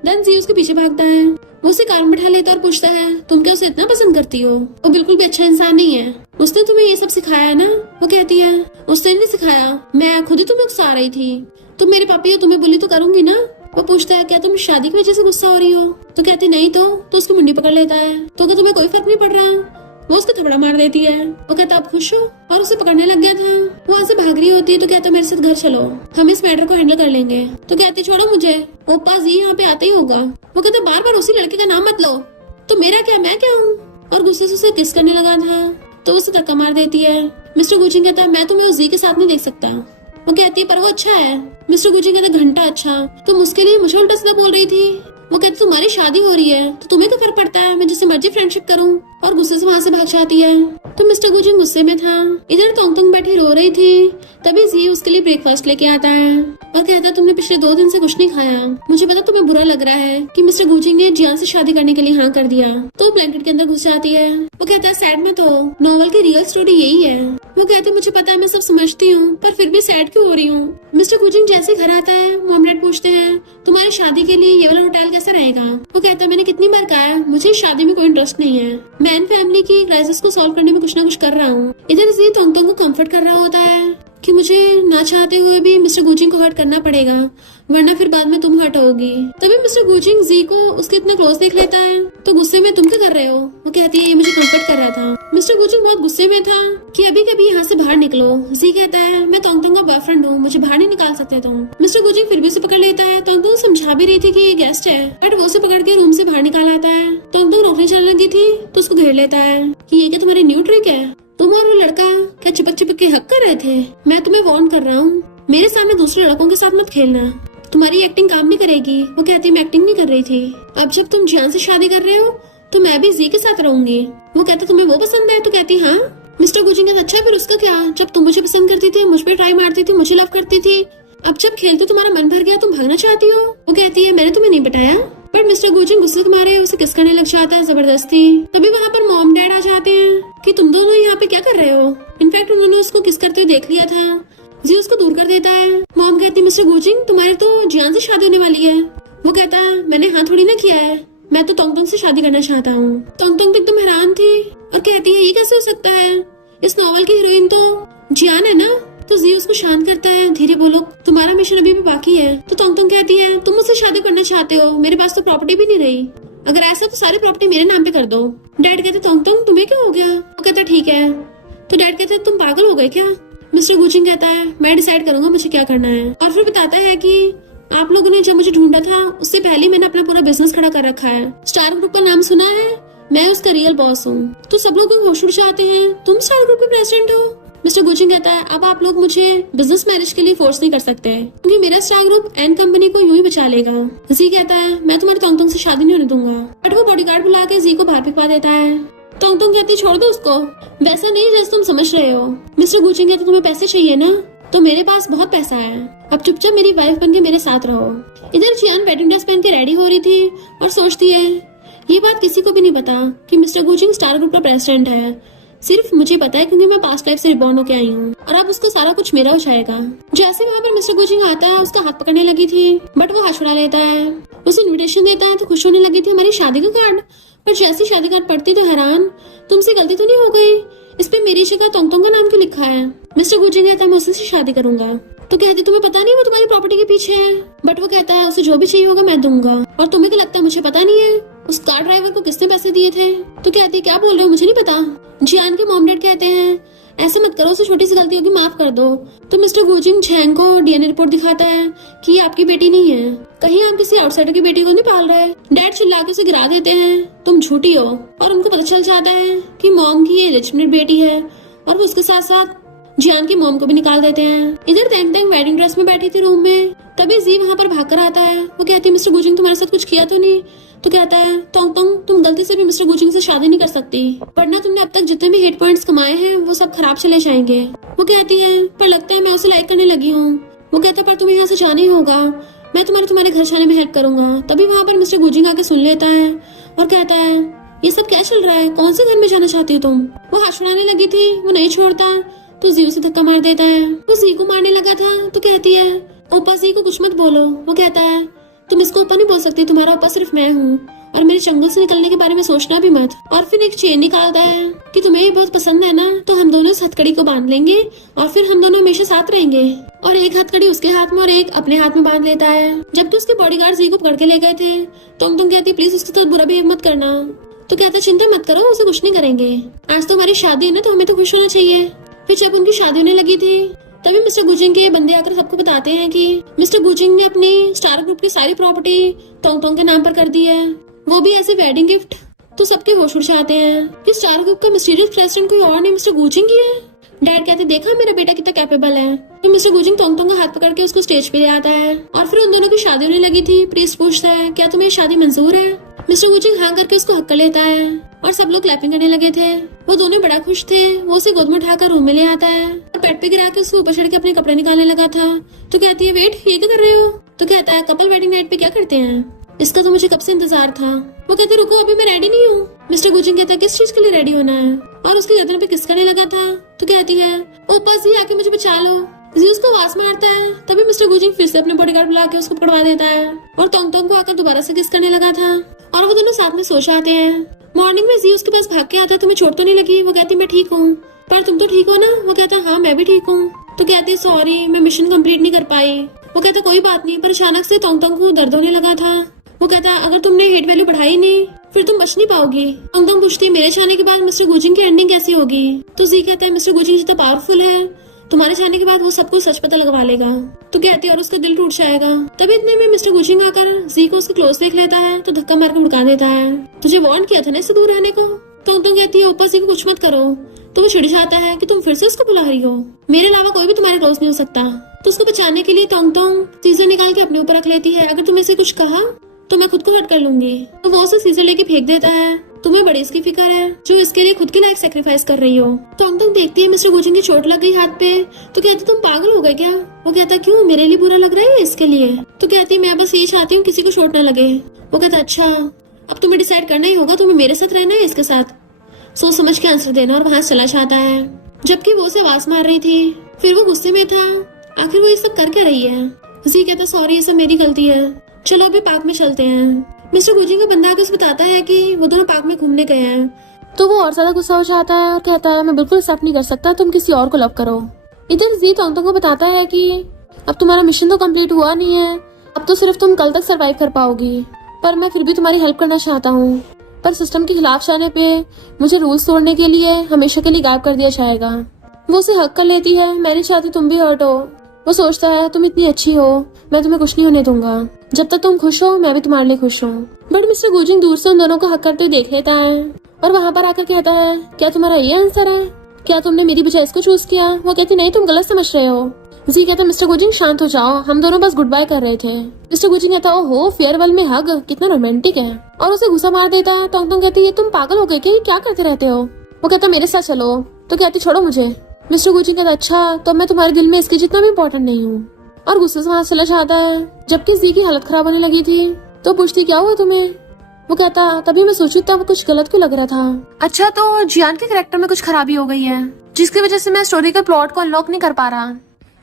देन जी उसके पीछे भागता है। वो उसे कार में बिठा लेता और पूछता है तुम क्या उसे इतना पसंद करती हो, वो बिल्कुल भी अच्छा इंसान नहीं है, उसने तुम्हें ये सब सिखाया है ना। वो कहती है उसने नहीं सिखाया, मैं खुद ही तुम्हें उकसा रही थी, तुम मेरे पापी हो, तुम्हें बुली तो करूंगी ना। वो पूछता है क्या तुम शादी की वजह से गुस्सा हो रही हो। तो कहती नहीं तो उसकी मुंडी पकड़ लेता है। तो क्या तुम्हें कोई फर्क नहीं पड़ रहा। वो उसको थपड़ा मार देती है। वो कहता आप खुश हो, और उसे पकड़ने लग गया था। वो वहाँ से भाग रही होती है। तो कहता मेरे साथ घर चलो, हम इस मैटर को हैंडल कर लेंगे। तो कहते छोड़ो मुझे, ओपा जी यहाँ पे आते ही होगा। वो कहता बार बार उसी लड़के का नाम मत लो, तो मेरा क्या, मैं क्या हूँ। और गुस्से से उसे किस करने लगा था। तो उसे धक्का मार देती है। मिस्टर गुजिंग कहता मैं तुम्हें उस जी के साथ नहीं देख सकता। वो कहती है पर वो अच्छा है। मिस्टर गुजिंग कहता घंटा अच्छा, तुम उसके लिए मुझे उल्टा सीधा बोल रही थी। वो कहती तुम्हारी शादी हो रही है तो तुम्हें क्या फर्क पड़ता है, मैं जिससे मर्जी फ्रेंडशिप करूं। और गुस्से से वहाँ से भाग जाती है। तो मिस्टर गुजिंग गुस्से में था। इधर तोंगतोंग बैठी रो रही थी। तभी जी उसके लिए ब्रेकफास्ट लेके आता है और कहता है तुमने पिछले 2 दिन से कुछ नहीं खाया, मुझे पता तुम्हें बुरा लग रहा है कि मिस्टर गुजिंग ने जियान से शादी करने के लिए हाँ कर दिया। तो वो ब्लैंकेट के अंदर घुस जाती है। वो कहता है सैड मत हो, नॉवल की रियल स्टोरी यही है। वो कहती मुझे पता है, मैं सब समझती हूँ, पर फिर भी सैड क्यों हो रही हूँ। मिस्टर गुजिंग जैसे घर आता है, मॉम डैड पूछते हैं तुम्हारी शादी के लिए ये वाला होटल कैसा रहेगा। वो कहता है मैंने कितनी बार कहा है, मुझे शादी में कोई इंटरेस्ट नहीं है, मैं इन फैमिली की क्राइसिस को सॉल्व करने में कुछ ना कुछ कर रहा हूँ। इधर जी तोंगतोंग को कंफर्ट कर रहा होता है कि मुझे ना चाहते हुए भी मिस्टर गुजिंग को हर्ट करना पड़ेगा, वरना फिर बाद में तुम हर्ट होगी। तभी मिस्टर गुजिंग जी को उसके इतना क्लोज देख लेता है। तो गुस्से में तुम क्या कर रहे हो। वो कहती है ये मुझे कंफर्ट कर रहा था। मिस्टर गुजिंग बहुत गुस्से में था कि अभी कभी यहाँ से बाहर निकलो। जी कहता है मैं तोंगतोंग का बॉयफ्रेंड हूँ, मुझे बाहर नहीं निकाल सकते तुम। मिस्टर गुजिंग फिर भी उसे पकड़ लेता है। तोंगतोंग समझा भी रही थी कि ये गेस्ट है, बट वो उसे पकड़ के रूम से बाहर निकाल आता है। तोंगतोंग रोकने चलने लगी थी तो उसको घेर लेता है कि ये क्या तुम्हारी न्यू ट्रिक है, तुम और वो लड़का क्या चिपक चिपक के हक कर रहे थे। मैं तुम्हें वार्न कर रहा हूँ, मेरे सामने दूसरे लड़कों के साथ मत खेलना, तुम्हारी एक्टिंग काम नहीं करेगी। वो कहती मैं एक्टिंग नहीं कर रही थी, अब जब तुम जियान से शादी कर रहे हो तो मैं भी जी के साथ रहूंगी। वो कहता तुम्हें वो पसंद है। तो कहती हाँ। मिस्टर गुजिंग कहता अच्छा फिर उसका क्या, जब तुम मुझे पसंद करती थी, मुझ पर ट्राई मारती थी, मुझे लव करती थी, अब जब खेलते तुम्हारा मन भर गया, तुम भागना चाहती हो। वो कहती है मैंने तुम्हें नहीं बताया। पर मिस्टर गुजिंग गुस्से के मारे उसे किस करने लग जाता है जबरदस्ती। तभी वहाँ पर मॉम डैड आ जाते हैं कि तुम दोनों यहाँ पे क्या कर रहे हो। इनफैक्ट उन्होंने उसको किस करते हुए देख लिया था। जी उसको दूर कर देता है। मॉम कहती है मिस्टर गुजिंग तुम्हारी तो जियान से शादी होने वाली है। वो कहता है मैंने हाँ थोड़ी ना किया है, मैं तो तोंगतोंग से शादी करना चाहता हूँ। तोंगतोंग एकदम हैरान थी और कहती है ये कैसे हो सकता है, इस नॉवल की हीरोइन तो जियान है ना। तो जी उसको शांत करता है, धीरे बोलो, तुम्हारा मिशन अभी भी बाकी है। तो तोंगतोंग कहती है तुम मुझसे शादी करना चाहते हो, मेरे पास तो प्रॉपर्टी भी नहीं रही, अगर ऐसा तो सारी प्रॉपर्टी मेरे नाम पे कर दो। डैड कहते तोंगतोंग तुम्हें क्या हो गया। वो कहता ठीक है। तो डैड कहते तुम पागल हो गए क्या। मिस्टर गुजिंग कहता है मैं डिसाइड करूंगा मुझे क्या करना है। और फिर बताता है कि आप लोगों ने जब मुझे ढूंढा था उससे पहले मैंने अपना पूरा बिजनेस खड़ा कर रखा है, स्टार ग्रुप का नाम सुना है, मैं उसका रियल बॉस हूँ। तो सब लोग होश उड़ जाते हैं, तुम स्टार ग्रुप के प्रेसिडेंट हो। मिस्टर गुजिंग कहता है अब आप लोग मुझे बिजनेस मैरिज के लिए फोर्स नहीं कर सकते, क्योंकि मेरा स्टार ग्रुप एंड कंपनी को यूं ही बचा लेगा। जी कहता है मैं तुम्हारे तोंगतोंग से शादी नहीं होने दूंगा। बट वो बॉडीगार्ड बुला के जी को बाहर भिजवा देता है। तोंगतोंग कहती छोड़ दो उसको, वैसा नहीं जैसे तुम समझ रहे हो। मिस्टर गुजिंग कहता तुम्हें पैसे चाहिए ना, तो मेरे पास बहुत पैसा है, अब चुपचाप मेरी वाइफ बन के मेरे साथ रहो। इधर जियान वेडिंग ड्रेस पहन के रेडी हो रही थी और सोचती है ये बात किसी को भी नहीं पता कि मिस्टर गुजिंग स्टार ग्रुप का प्रेसिडेंट है। सिर्फ मुझे पता है क्योंकि मैं पास्ट लाइफ से रिबॉर्न होके आई हूँ और अब उसको सारा कुछ मेरा हो जाएगा। जैसे वहाँ पर मिस्टर गुजिंग आता है उसका हाथ पकड़ने लगी थी बट वो हाथ छुड़ा लेता है। उसे इन्विटेशन देता है तो खुश होने लगी थी हमारी शादी का कार्ड, पर जैसी शादी कार्ड पढ़ती तो हैरान, तुमसे गलती तो नहीं हो गई, इस पे मेरी जगह तोंगतोंग का नाम क्यों लिखा है। मिस्टर गुजिंग कहता है मैं उसी से शादी करूंगा। तो कहती तुम्हें पता नहीं वो तुम्हारी प्रॉपर्टी के पीछे है, बट वो कहता है उसे जो भी चाहिए होगा मैं दूंगा। और तुम्हें क्या लगता है मुझे पता नहीं है उस कार ड्राइवर को किसने पैसे दिए थे। तो कहती है क्या बोल रहे हो मुझे नहीं पता। जियान के मॉम डैड कहते हैं ऐसे मत करो, उसे छोटी सी गलती होगी माफ कर दो। तो मिस्टर गुजिंग झैंग को डीएनए रिपोर्ट दिखाता है कि ये आपकी बेटी नहीं है, कहीं आप किसी आउटसाइडर की बेटी को नहीं पाल रहे। डैड चिल्ला के उसे गिरा देते हैं तुम झूठी हो, और उनको पता चल जाता है कि मॉम की ये लेजिटिमेट बेटी है और वो उसके साथ साथ जियान की मॉम को भी निकाल देते हैं। इधर तेंग तेंग वेडिंग ड्रेस में बैठी थी रूम में, तभी जी वहाँ पर भाग कर आता है। वो कहती है मिस्टर गुजिंग तुम्हारे साथ कुछ किया तो नहीं। तो कहता है तोंगतोंग तुम गलती से भी मिस्टर गुजिंग से शादी नहीं कर सकती, वरना तुमने अब तक जितने भी हिट पॉइंट्स कमाए हैं वो सब खराब चले जाएंगे। वो कहती है पर लगता है मैं उसे लाइक करने लगी हूँ। वो कहता है पर तुम्हें यहाँ से जाना ही होगा, मैं तुम्हारे घर जाने में हेल्प करूंगा। तभी वहाँ पर मिस्टर गुजिंग आके सुन लेता है और कहता है ये सब क्या चल रहा है, कौन से घर में जाना चाहती हो तुम। वो हाथ छुड़ाने लगी थी, वो नहीं छोड़ता तो जी उसे धक्का मार देता है। वो जी को मारने लगा था तो कहती है ओपा जी को कुछ मत बोलो। वो कहता है तुम इसको ओपा नहीं बोल सकती, तुम्हारा ओपा सिर्फ मैं हूँ, और मेरे जंगल से निकलने के बारे में सोचना भी मत। और फिर एक चेन निकालता है कि तुम्हें ये बहुत पसंद है ना, तो हम दोनों इस हथकड़ी को बांध लेंगे और फिर हम दोनों हमेशा साथ रहेंगे। और एक हथकड़ी उसके हाथ में और एक अपने हाथ में बांध लेता है। जबकि उसके बॉडीगार्ड जी को पकड़ के ले गए थे। तुम कहती प्लीज उसके साथ बुरा बिहेव मत करना। तो कहता चिंता मत करो, उसे कुछ नहीं करेंगे, आज तो हमारी शादी है ना तो हमें तो खुश होना चाहिए। फिर जब उनकी शादी होने लगी थी तभी मिस्टर गुजिंग के बंदे आकर सबको बताते हैं कि मिस्टर गुजिंग ने अपनी स्टार ग्रुप की सारी प्रॉपर्टी तोंगतोंग के नाम पर कर दी है, वो भी ऐसे वेडिंग गिफ्ट। तो सबके होश उड़ जाते हैं कि स्टार ग्रुप का मिस्टीरियस प्रेसिडेंट कोई और नहीं मिस्टर गुजिंग ही है। डैड कहते देखा मेरा बेटा कितना कैपेबल है। तो मिस्टर गुजिंग तोंगतोंग का हाथ पकड़ के उसको स्टेज पे ले आता है और फिर उन दोनों की शादी होने लगी थी। प्रीस्ट पूछता है क्या तुम्हें शादी मंजूर है। मिस्टर गुजिंग हाँ करके उसको हक कर लेता है और सब लोग क्लैपिंग करने लगे थे। वो दोनों बड़ा खुश थे। वो उसे गोद में उठाकर रूम में ले आता है और बेड पे गिरा के उसके ऊपर चढ़ के अपने कपड़े निकालने लगा था। तो कहती है वेट ये क्या कर रहे हो। तो कहता है कपल वेडिंग नाइट पे क्या करते हैं, इसका तो मुझे कब से इंतजार था। वो कहते रुको अभी मैं रेडी नहीं हूँ। मिस्टर गुजिंग कहता है किस चीज के लिए रेडी होना है, और उसके गर्दन पे किस करने लगा था। तो कहती है ओपा जी आके मुझे बचा लो। जी उसको आवाज मारता है। तभी मिस्टर गुजिंग फिर से अपने बॉडीगार्ड बुला के उसको पकड़वा देता है और तोंगतोंग को आकर दोबारा से किस करने लगा था और वो दोनों साथ में सो जाते हैं। मॉर्निंग में जी उसके पास भाग के आता है तुम्हें चोट तो नहीं लगी। वो कहती मैं ठीक हूँ, पर तुम तो ठीक हो ना। वो कहता हाँ मैं भी ठीक हूँ। तो कहती सॉरी मैं मिशन कंप्लीट नहीं कर पाई। वो कहता कोई बात नहीं, पर अचानक से तोंगतोंग को दर्द होने लगा था। वो कहता अगर तुमने हिट वैल्यू बढ़ाई नहीं फिर तुम बच नहीं पाओगी। तोंगतोंग पूछती मेरे जाने के बाद मिस्टर गुजिंग की एंडिंग कैसी होगी। तो जी कहता है मिस्टर गुजिंग जितना पावरफुल है तुम्हारे जाने के बाद वो सब कुछ सच पता लगवा लेगा। तो कहती है और उसका दिल टूट जाएगा। तभी इतने में मिस्टर गुजिंग आकर जी को उसके क्लोज देख लेता है तो धक्का मार के मुड़का देता है। तुझे वार्न किया था ना इससे दूर रहने को। तोंगतोंग कहती है ऊपर जी को कुछ मत करो। तो वो चिढ़ जाता है कि तुम फिर से उसको बुला रही हो, मेरे अलावा कोई भी तुम्हारे दोस्त नहीं हो सकता। तो उसको बचाने के लिए तोंगतोंग सीजर निकाल के अपने ऊपर रख लेती है। अगर तुम ऐसे कुछ कहा तो मैं खुद को हट कर लूंगी। तो वो उसे सीजर लेके फेंक देता है। तुम्हें बड़ी इसकी फिक्र है जो इसके लिए खुद की लाइफ सेक्रीफाइस कर रही हो। तोंगतोंग देखती है मिस्टर गुजिंग की चोट लग गई हाथ पे। तो कहती तुम पागल हो गए क्या। वो कहता क्यों मेरे लिए बुरा लग रहा है इसके लिए। तो कहती मैं बस ये चाहती हूँ किसी को चोट न लगे। वो कहता अच्छा अब तुम्हें डिसाइड करना ही होगा, तुम्हें मेरे साथ रहना है इसके साथ, सोच समझ के आंसर देना। और वहां चला जाता है जबकि वो उसे आवाज मार रही थी। फिर वो गुस्से में था, आखिर वो ये सब कर क्या रही है। जी कहता सॉरी ये सब मेरी गलती है, चलो अभी पार्क में चलते हैं। मिस्टर गुजिंग का बंदा आकर बताता है कि वो दोनों पार्क में घूमने गए हैं। तो वो और ज्यादा गुस्सा हो जाता है और कहता है मैं बिल्कुल एक्सेप्ट नहीं कर सकता, तुम किसी और को लव करो। इधर जी तोंगतोंग को बताता है कि अब तुम्हारा मिशन तो कंप्लीट हुआ नहीं है, अब तो सिर्फ तुम कल तक सरवाइव कर पाओगी, पर मैं फिर भी तुम्हारी हेल्प करना चाहता हूँ। पर सिस्टम के खिलाफ जाने पे मुझे रूल्स तोड़ने के लिए हमेशा के लिए गायब कर दिया जाएगा। वो उसे हक कर लेती है, मैं नहीं चाहती तुम भी हर्ट हो। वो सोचता है तुम इतनी अच्छी हो, मैं तुम्हें कुछ नहीं होने दूंगा, जब तक तुम खुश हो मैं भी तुम्हारे लिए खुश हूँ। बट मिस्टर गुजिंग दूर से उन दोनों को हक करते देख लेता है और वहाँ पर आकर कहता है क्या तुम्हारा ये आंसर है, क्या तुमने मेरी बजाय इसको चूज किया। वो कहती नहीं तुम गलत समझ रहे हो। जी कहता मिस्टर गुजिंग शांत हो जाओ, हम दोनों बस गुड बाय कर रहे थे। मिस्टर गुजिंग कहता ओहो फेयरवेल में हग, कितना रोमांटिक है, और उसे गुस्सा मार देता है। तोंगतोंग कहती है तुम पागल हो गए क्या करते रहते हो। वो कहता मेरे साथ चलो। तो कहती छोड़ो मुझे। मिस्टर गुजिंग कहता अच्छा तो मैं तुम्हारे दिल में इसके जितना भी इम्पोर्टेंट नहीं हूँ, और गुस्से से वहाँ चला जाता है। जबकि जी की हालत खराब होने लगी थी तो पूछती क्या हुआ तुम्हें। वो कहता तभी मैं सोची था वो कुछ गलत क्यों लग रहा था। अच्छा तो जियान के कैरेक्टर में कुछ खराबी हो गई है जिसकी वजह से मैं स्टोरी के प्लॉट को अनलॉक नहीं कर पा रहा।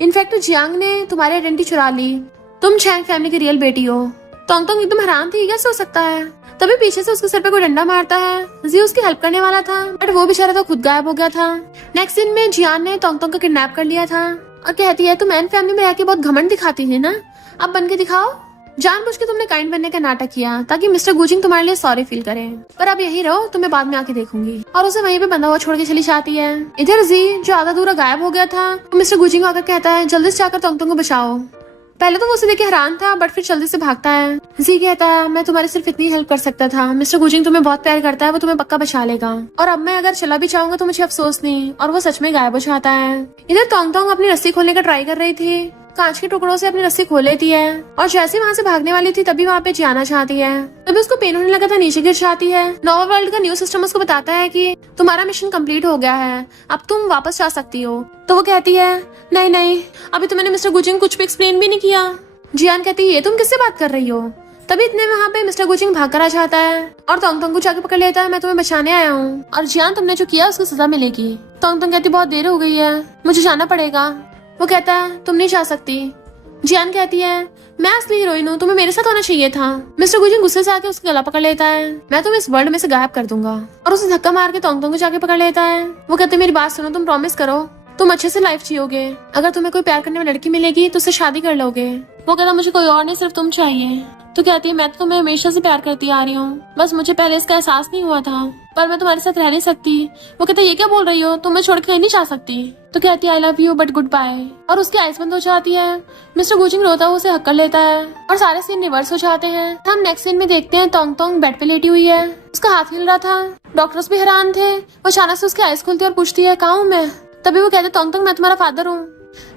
इनफैक्ट जियांग ने तुम्हारी आइडेंटिटी चुरा ली, तुम चैंग फैमिली की रियल बेटी हो। तोंगतोंग एकदम हैरान थी, कैसे हो सकता है। तभी पीछे से उसके सर पे कोई डंडा मारता है। जी उसकी हेल्प करने वाला था बट वो बेचारा तो खुद गायब हो गया था। नेक्स्ट सीन में जियान ने तोंगतोंग को किडनैप कर लिया था और कहती है तुम एन फैमिली में रह के बहुत घमंड दिखाती है ना, अब बन के दिखाओ। जानबूझ के तुमने काइंड बनने का नाटक किया ताकि मिस्टर गुजिंग तुम्हारे लिए सॉरी फील करे, पर अब यही रहो, तुम्हें बाद में आके देखूंगी। और उसे वहीं पे बंधा हुआ छोड़ के चली जाती है। इधर जी जो आधा दूरा गायब हो गया था तो मिस्टर गुजिंग आकर कहता है जल्दी से जाकर तोंगतोंग को बचाओ। पहले तो वो उसे देख के हैरान था बट फिर जल्दी से भागता है। जी कहता है मैं तुम्हारी सिर्फ इतनी हेल्प कर सकता था, मिस्टर गुजिंग तुम्हें बहुत प्यार करता है, वो तुम्हें पक्का बचा लेगा और अब मैं अगर चला भी चाहूंगा तो मुझे अफसोस नहीं। और वो सच में गायब हो जाता है। इधर तोंगतोंग अपनी रस्सी खोलने का ट्राई कर रही थी, कांच के टुकड़ों से अपनी रस्सी खोल लेती है और जैसे वहाँ से भागने वाली थी तभी वहाँ पे जाना चाहती है। तभी उसको पेन होने लगा था, नीचे गिर जाती है। नोवा वर्ल्ड का न्यू सिस्टम उसको बताता है कि तुम्हारा मिशन कंप्लीट हो गया है, अब तुम वापस जा सकती हो। तो वो कहती है नहीं नहीं, अभी तो मैंने मिस्टर गुजिंग कुछ भी एक्सप्लेन भी नहीं किया। जियान कहती है ये तुम किससे बात कर रही हो। तभी इतने में वहाँ पे मिस्टर गुजिंग भाग कर आ जाता है और तोंगतोंग को जाके पकड़ लेता है, मैं तुम्हें बचाने आया हूँ और जियान तुमने जो किया उसको सजा मिलेगी। तोंगतोंग कहती बहुत देर हो गई है, मुझे जाना पड़ेगा। वो कहता है तुम नहीं जा सकती। जियान कहती है मैं असली हीरोइन हूँ, तुम्हें मेरे साथ होना चाहिए था। मिस्टर गुजिंग गुस्से से आके उसका गला पकड़ लेता है, मैं तुम्हें इस वर्ल्ड में से गायब कर दूंगा और उसे धक्का मार के तोंगतोंग को जाके पकड़ लेता है। वो कहते मेरी बात सुनो, तुम प्रॉमिस करो तुम अच्छे से लाइफ जियोगे, अगर तुम्हें कोई प्यार करने वाली लड़की मिलेगी तो उससे शादी कर लोगे। वो कहता मुझे कोई और नहीं, सिर्फ तुम चाहिए। तो कहती है मैं तो तुम्हें हमेशा से प्यार करती आ रही हूँ, बस मुझे पहले इसका एहसास नहीं हुआ था, पर मैं तुम्हारे साथ रह नहीं सकती। वो कहता ये क्या बोल रही हो, तुम मैं छोड़ के कहीं नहीं जा सकती। तो कहती है I love you but good bye और उसकी आइज बंद हो जाती है। मिस्टर गुजिंग रोता हुआ उसे हक कर लेता है और सारे सीन रिवर्स हो जाते हैं। हम नेक्स्ट सीन में देखते हैं तोंगतोंग बेड पे लेटी हुई है, उसका हाथ हिल रहा था। डॉक्टर्स भी हैरान थे। वो अचानक से उसकी आइज खुलती है और पूछती है कहाँ हूँ मैं। तभी वो कहते तोंगतोंग मैं तुम्हारा फादर हूँ,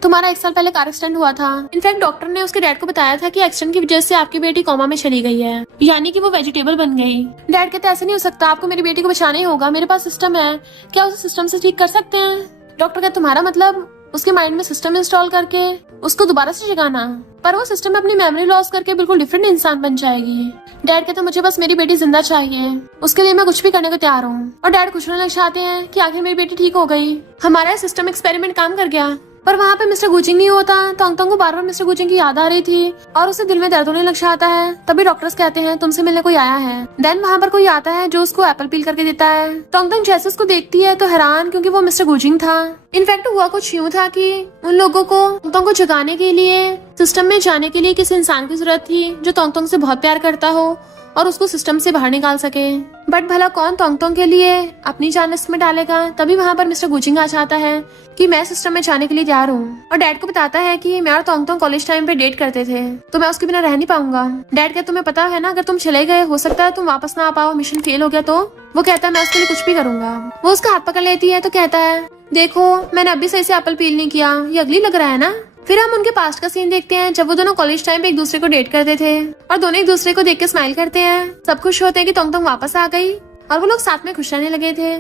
तुम्हारा 1 साल पहले कार एक्सीडेंट हुआ था। इनफैक्ट डॉक्टर ने उसके डैड को बताया था कि एक्सीडेंट की वजह से आपकी बेटी कोमा में चली गई है, यानी कि वो वेजिटेबल बन गई। डैड कहते ऐसे नहीं हो सकता, आपको मेरी बेटी को बचाना ही होगा, मेरे पास सिस्टम है, क्या उसे सिस्टम से ठीक कर सकते हैं। डॉक्टर कहते तुम्हारा मतलब उसके माइंड में सिस्टम इंस्टॉल करके उसको दोबारा से जगाना, पर वो सिस्टम में अपनी मेमोरी लॉस करके बिल्कुल डिफरेंट इंसान बन जाएगी। डैड कहते मुझे बस मेरी बेटी जिंदा चाहिए, उसके लिए मैं कुछ भी करने को तैयार हूँ। और डैड खुश होने लग जाते हैं कि आखिर मेरी बेटी ठीक हो गई, हमारा सिस्टम एक्सपेरिमेंट काम कर गया। पर वहाँ पे मिस्टर गुजिंग नहीं होता। तोंगतोंग को बार बार मिस्टर गुजिंग की याद आ रही थी और उसे दिल में दर्द होने लग जाता है। तभी डॉक्टर्स कहते हैं तुमसे मिलने कोई आया है। देन वहाँ पर कोई आता है जो उसको एप्पल पील करके देता है। तोंगतोंग जैसे उसको देखती है तो हैरान, क्योंकि वो मिस्टर गुजिंग था। इनफैक्ट हुआ कुछ यूँ था कि उन लोगों को तोंगतोंग को जगाने के लिए सिस्टम में जाने के लिए किसी इंसान की जरूरत थी जो तोंगतोंग से बहुत प्यार करता हो और उसको सिस्टम से बाहर निकाल सके। बट भला कौन तोंगतोंग के लिए अपनी जान रिस्क में डालेगा। तभी वहाँ पर मिस्टर गुजिंग आ जाता है कि मैं सिस्टम में जाने के लिए तैयार हूँ और डैड को बताता है कि मैं और तोंगतोंग कॉलेज टाइम पे डेट करते थे, तो मैं उसके बिना रह नहीं पाऊंगा। डैड कहते तुम्हें पता है ना, अगर तुम चले गए हो सकता है तुम वापस ना आ पाओ, मिशन फेल हो गया तो। वो कहता है मैं उसके लिए कुछ भी करूंगा। वो उसका हाथ पकड़ लेती है तो कहता है देखो मैंने अभी सही से एप्पल पील नहीं किया, ये अगली लग रहा है ना। फिर हम उनके पास्ट का सीन देखते हैं जब वो दोनों कॉलेज टाइम पे एक दूसरे को डेट करते थे और दोनों एक दूसरे को देख के स्माइल करते हैं। सब खुश होते हैं कि तोंगतोंग वापस आ गई और वो लोग साथ में खुश रहने लगे थे।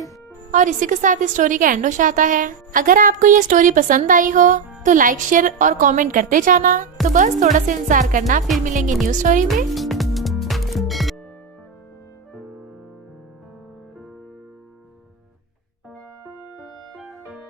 और इसी के साथ इस स्टोरी का एंड हो जाता है। अगर आपको ये स्टोरी पसंद आई हो तो लाइक शेयर और कमेंट करते जाना। तो बस थोड़ा सा इंतजार करना, फिर मिलेंगे न्यू स्टोरी में।